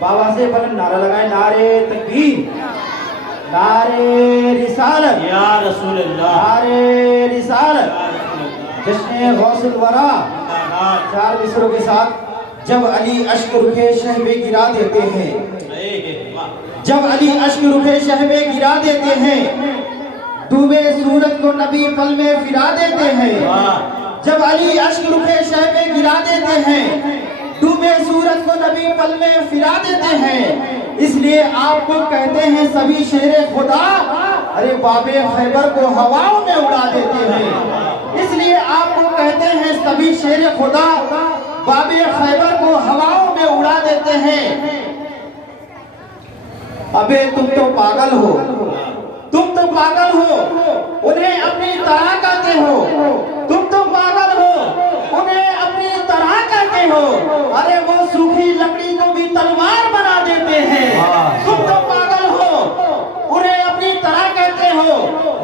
बाबा से बुलंद नारा लगाए, नारे तकबीर, नारे रिसालत, या रसूल अल्लाह, नारे रिसालत, जश्न गौसुल वरा। चार मिसरों के साथ। जब अली अश्क रुखे शहबे गिरा देते हैं, जब अली अश्क रुखे शहबे गिरा देते हैं, डूबे सूरज को नबी पल में फिरा देते हैं। जब अली अश्क रुखे शहबे गिरा देते हैं, डूबे सूरज को नबी पल में फिरा देते हैं। इसलिए आपको कहते हैं सभी शेरे खुदा, अरे बाबे खैबर को हवाओं में उड़ा देते हैं। इसलिए आपको कहते हैं सभी शेरे खुदा, बाबे खैबर को हवाओं में उड़ा देते हैं। अबे तुम तो पागल हो, तुम तो पागल हो, उन्हें अपनी तरह कहते हो। तुम तो पागल हो, उन्हें अपनी तरह कहते हो। अरे वो सूखी लकड़ी को भी तलवार बना देते हैं। तुम तो पागल हो, उन्हें अपनी तरह कहते हो।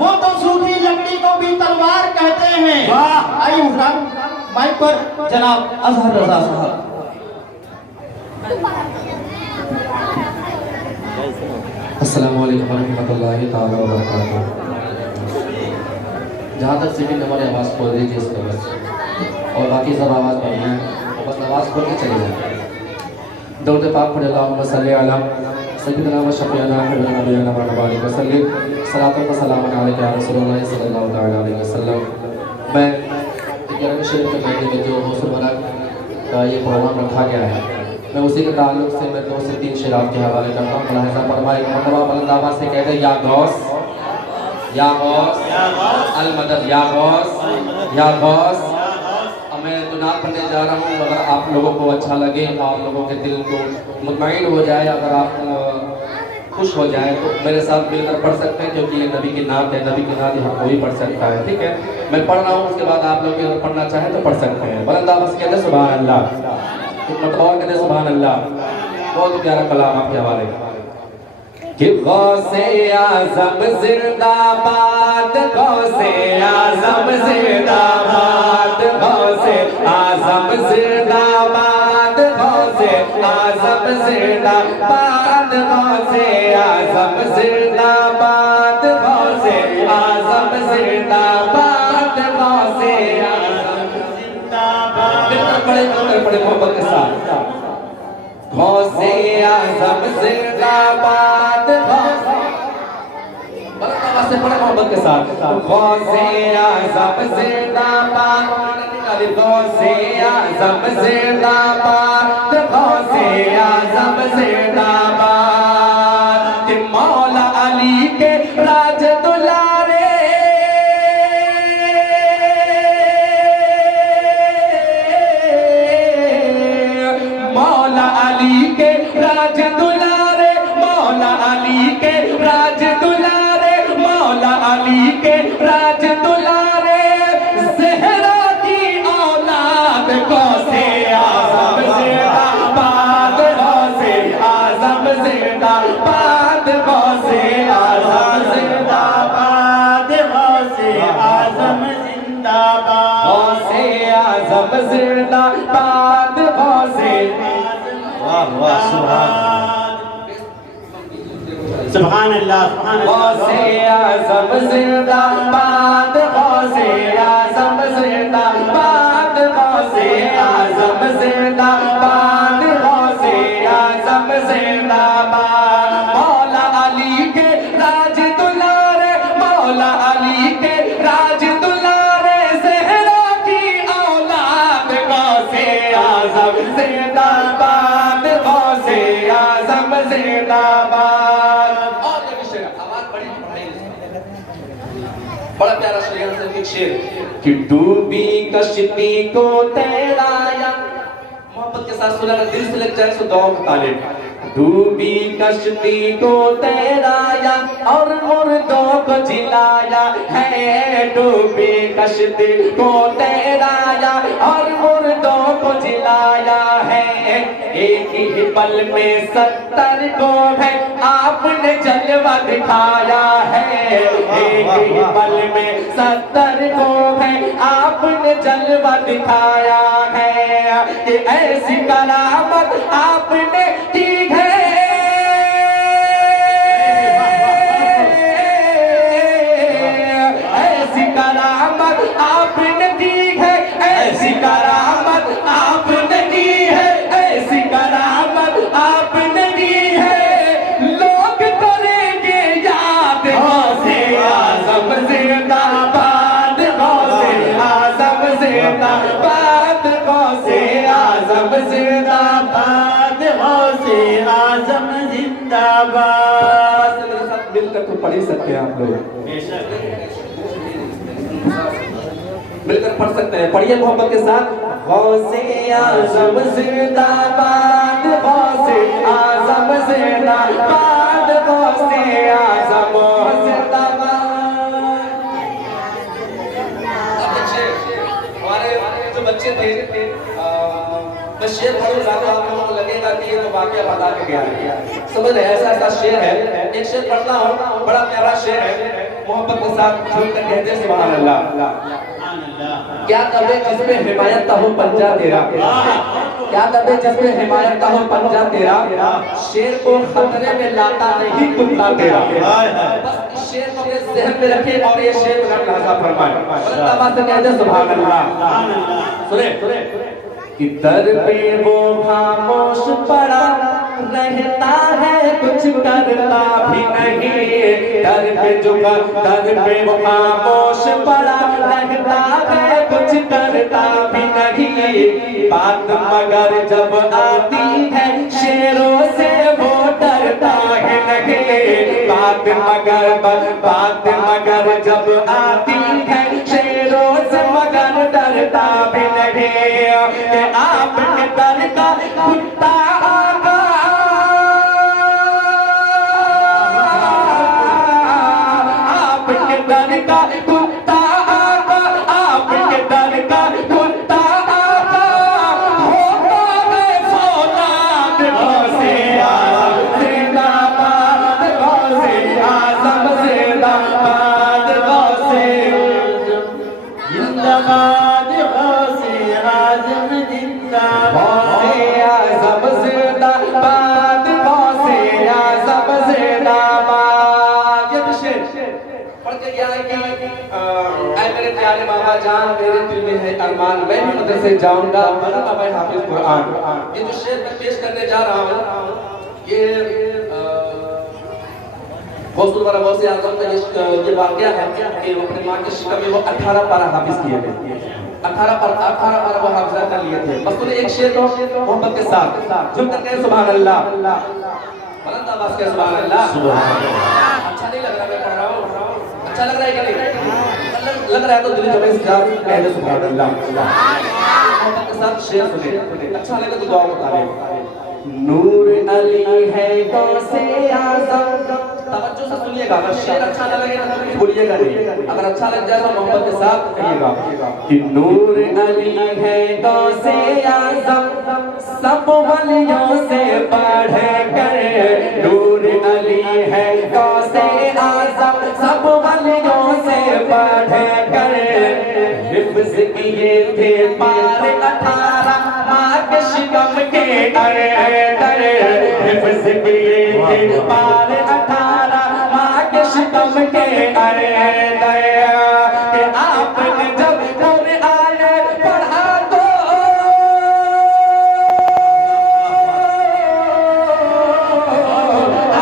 वो तो सूखी लकड़ी को भी तलवार कहते हैं। आइए हजरात, माइक पर जनाब अजहर रजा साहब। अस्सलामु अलैकुम रहमतुल्लाहि ताला व बरकातहू। जहाँ तक सिविल हमारी आवाज़ खोल दीजिए इसके बस, और बाकी सब आवाज़ बढ़िया है, बस आवाज़ खोल के चले जाए। दरूद पाक पढ़े, अल्लाहुम्मा सल्ली अला सय्यिदिना व शफीअना हबीबना नबीना व अलैहि वसल्लम, सलातो व सलामुन अलैका या रसूलल्लाह सल्लल्लाहु अलैहि वसल्लम। मैं 11वें शरीफ के महीने में जो गौसुल वरा का ये प्रोग्राम रखा गया है, मैं उसी के ताल्लुक से मैं 2 से 3 शेर आपके हवाले करता हूँ। मुलाहिज़ा फरमाए, मरतबा बुलंद आवाज़ से कहते हैं, या गौस, या गौस अल मदद, या गौस, या गौस। अब मैं तो नात पढ़ने जा रहा हूँ। अगर आप लोगों को अच्छा लगे, आप लोगों के दिल को मुतमईन हो जाए, अगर आप खुश हो जाए, तो मेरे साथ मिलकर पढ़ सकते हैं, क्योंकि ये नबी की नात है। नबी की नात हर कोई पढ़ सकता है, ठीक है। मैं पढ़ रहा हूँ, उसके बाद आप लोग अगर पढ़ना चाहें तो पढ़ सकते हैं। बुलंद आवाज़ से कहते हैं सुभान अल्लाह, मतलब और कहते हैं सुभान अल्लाह। बहुत प्यारा कलाम आपके हवाले। कि गौसे आज़म जिंदाबाद, गौसे आज़म जिंदाबाद, गौसे आज़म जिंदाबाद, गौसे आज़म जिंदाबाद, गौसे आज़म जिंदाबाद, गौसे आज़म जिंदाबाद, गौसे आज़म जिंदाबाद। बड़े मोहब्बत के साथ गौसे आज़म जिंदाबाद, से बड़े मोहब्बत के साथ गौसे आज़म जिंदाबाद, गौसे आज़म जिंदाबाद, गौसे आज़म जिंदाबाद। कि मौला अली के राज दुलारे, मौला अली के राज दुलारे, मौला अली के राज दुलारे, मौला अली के राज दुलारे, ज़हरा की औलाद गौसे आज़म जिंदाबाद, गौसे आज़म जिंदाबाद, गौसे आज़म जिंदाबाद, गौसे आज़म जिंदाबाद, गौसे आज़म जिंदाबाद, गौसे सुभान अल्लाह, सुभान अल्लाह। गौसे आज़म जिंदाबाद, गौसे आज़म जिंदाबाद, गौसे आज़म जिंदाबाद, गौसे आज़म जिंदाबाद। मौला अली के राज दुलारे, मौला अली के राज दुलारे, ज़हरा की औलाद गौसे आज़म जिंदाबाद, गौसे आज़म जिंदाबाद। बड़ा प्यारा शेर है, एक शेर कि डूबी कश्ती को तैराया, मोहब्बत के साथ सुना, दिल से लग जाए तो दुआ का तालिब। डूबी कश्ती को तैराया और मुर्दों को जिलाया है, डूबी कश्ती को तैराया और मुर्दों को जिलाया है, एक ही पल में 70 को है आपने जलवा दिखाया है, एक ही पल में 70 को है आपने जलवा दिखाया है। कि ऐसी करामत आपने की है, ऐसी करामत आपने दी है, ऐसी करामत आपने दी है, ऐसी करामत आपने दी है, लोग करेंगे याद गौसे आज़म जिंदाबाद, गौसे आज़म जिंदाबाद, गौसे आज़म जिंदाबाद, गौसे आज़म जिंदाबाद। मेरे साथ मिलकर तो पढ़ ही सकते हैं आप लोग, मिलकर पढ़ सकते हैं, पढ़िए मोहब्बत के साथ। गौसे आज़म जिंदाबाद, गौसे आज़म जिंदाबाद, गौसे आज़म जिंदाबाद। अब हमारे जो बच्चे थे, मैं शेर पढ़ूं ज़्यादा आप लोगों को लगेगा कि ये तो वाक़या बता के गया है, समझ रहे? ऐसा ऐसा शेर है, एक शेर पढ़ता हूँ, बड़ा प्यारा शेर है, मोहब्बत के साथ सुनकर कहते हैं सुभान अल्लाह। क्या दबे जिसमें हिमायत का हो पंजा तेरा, क्या दबे जिसमें हिमायत का हो पंजा तेरा, शेर को खतरे में लाता नहीं कुत्ता तेरा। बस इस शेर को अपने ज़हन में रखिए और ये शेर को लाज़ा फरमाएं। आवाज़ से कहते हैं सुभान अल्लाह। सुने कि दर पे वो खामोश पड़ा रहता है, कुछ करता भी नहीं, दर पे झुका, दर पे वो खामोश पड़ा रहता है, कुछ करता भी नहीं, बात मगर जब आती है शेरों से वो डरता है नहीं, बात मगर जब आती है शेरों से मगर डरता भी नहीं। कि आपके दर का कुत्ता आगा, आपके दर का कुत्ता आगा, आपके दर का कुत्ता आगा, होता है फौलाद गौसे आज़म जिंदाबाद, प्यारे बाबा जान मेरे दिल में है अरमान मैं भी मदरसे जाऊंगा बनूंगा मैं हाफिज कुरान। ये जो शेर मैं पेश करने जा रहा हूँ ये गौसुल वरा गौसे आजम का ये वाकया है कि वो अपने माँ के शिकम में वो 18 पारा हाफिज किए थे। 18 पारा वो हाफिजा कर लिए थे। बस उन्हें एक शेर को मोहब्बत के साथ झुक कर कहे सुभान अल्लाह, बुलंद आवाज के सुभान अल्लाह। अच्छा नहीं लग रहा मैं पढ़ रहा हूँ, अच्छा लग रहा है कि नहीं लग रहा है तो दिल जब इस जान कह दे सुभान अल्लाह। मोहब्बत के साथ शेर सुने, अच्छा लगे तो दुआ बतावे। नूर अली है गौसे आज़म, तवज्जो से सुनिएगा, अगर शेर अच्छा न लगे तो बोलिएगा नहीं, अगर अच्छा लग जाए तो मोहब्बत के साथ कहिएगा कि नूर अली है गौसे आज़म सब वलियों से बढ़ कर, नूर अली है गौसे आज़म सब वलियों से बढ़ कर, हिफ्ज़ किए थे पार 18 माँ के शिकम के अंदर, हिफ्ज़ किए थे पार 18 माँ के शिकम के अंदर, कि आपने जब कुरान पढ़ा तो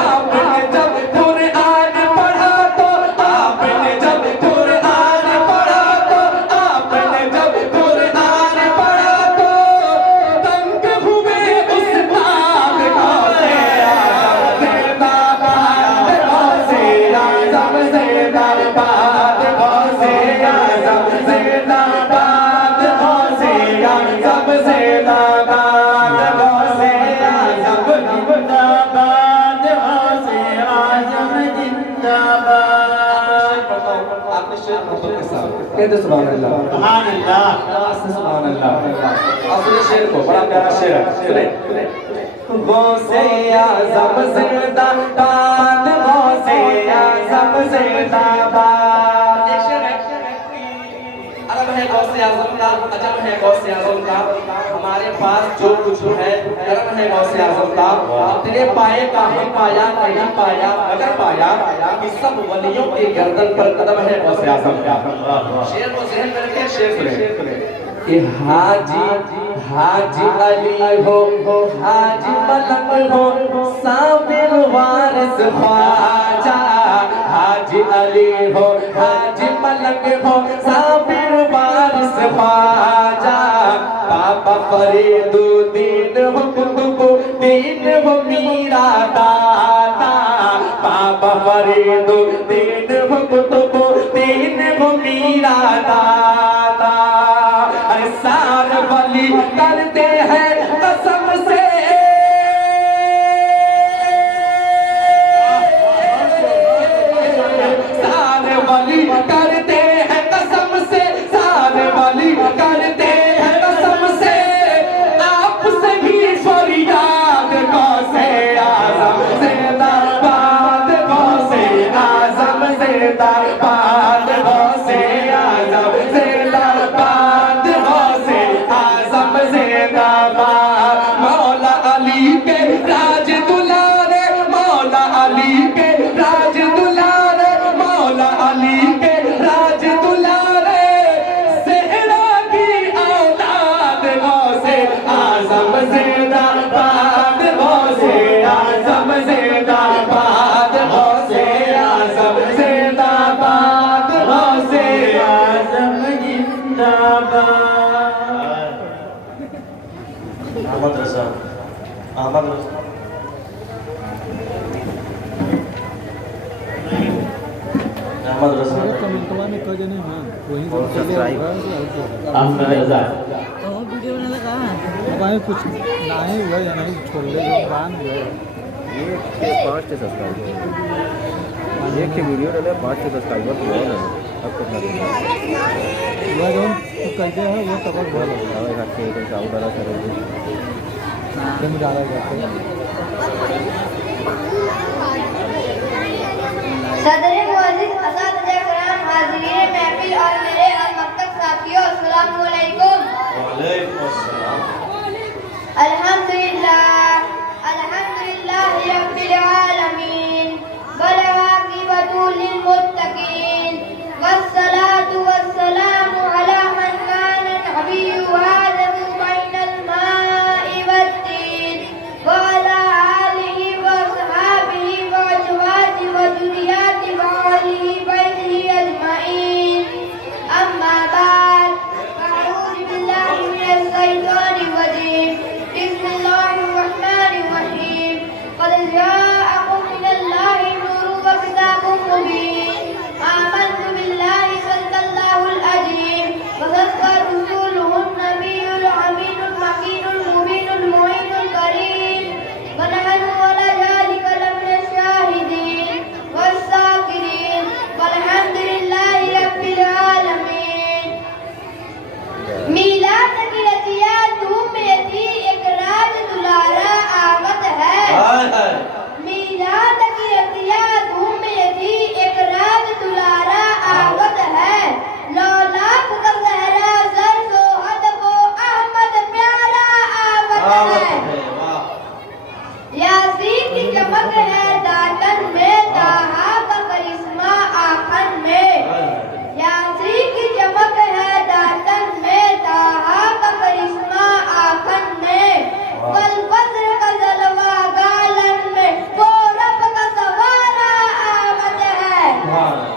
आपने जब कुरान पढ़ा तो आपने जब कुरान पढ़ा तो आपने जब कुरान पढ़ा तो तंग हुए उस्ताद गौसे आज़म ज़िंदाबाद, गौसे आज़म ज़िंदाबाद, गौसे आज़म ज़िंदाबाद, गौसे आज़म ज़िंदाबाद, गौसे आज़म ज़िंदाबाद। आपने शेर मोहब्बत के साथ कहते सुभान अल्लाह, सुभान अल्लाह, सुभान अल्लाह। आप सुनिए शेर को, बड़ा प्यारा शेर है, सुने। गौसे आज़म ज़िंदाबाद, गौसे आज़म ज़िंदाबाद। एक शेर है, अरब है गौसे आज़म का, अजब है गौसे आज़म का, हमारे पास जो कुछ है करम है गौसे आज़म का, तेरे पाए का हम पाया नहीं पाया मगर पाया कि सब वलियों के गर्दन पर कदम है गौसे आज़म का। शेर को ज़हन में रखिए, शेर सुने कि हाजी अली हो हाजी मलक हो साबिर वारिस ख्वाजा, हाजी अली हो हाजी मलक हो साबिर वारिस ख्वाजा, बाबा फरीदुद्दीन हो कुतुबुद्दीन हो मीरा दाता, बाबा फरीदुद्दीन हो कुतुबुद्दीन हो मीरा दाता, सार वली करते हैं कसम से, सार वली करते हैं कसम से, सार वली करते हैं कसम से, आपसे ही फरियाद गौसे आज़म ज़िंदाबाद, गौसे आज़म ज़िंदाबाद, गौसे आज़म ज़िंदाबाद, गौसे आज़म ज़िंदाबाद। मौला अली के राज दुलारे, मौला अली के राज दुलारे, मौला अली के राज दुलारे, सेहरा की औलाद गौसे आज़म ज़िंदाबाद, गौसे आज़म ज़िंदाबाद, गौसे आज़म ज़िंदाबाद, गौसे आज़म ज़िंदाबाद। अहमद रज़ा, अहमद रज़ा, अहमद रज़ा, कमेंटवा में कह देने हां वही अहमद रज़ा। और वीडियो बनाने लगा अब आए कुछ नहीं हुआ या नहीं छोड़ दे जो बान हुआ ये 5 से सब्सक्राइबर एक के वीडियो डाले 5 से सब्सक्राइबर हुआ है अब कितना हुआ जो तो कहते हैं वो तब बहुत लगता है घर के कोई चाउ डाला करेंगे तुम डाला करते सदर मुअज़्ज़िज़ असातिज़ा किराम, हाज़िरीन महफिल और मेरे अलमक्तब साथियों, अस्सलामु अलैकुम। वालेकुम अस्सलाम। अल्हम्दुलिल्लाह, अल्हम्दुलिल्लाहि रब्बिल आलमीन, वल आक़िबतु लिल मुत्तक़ीन, वस्सलातु वस्सलाम आभार है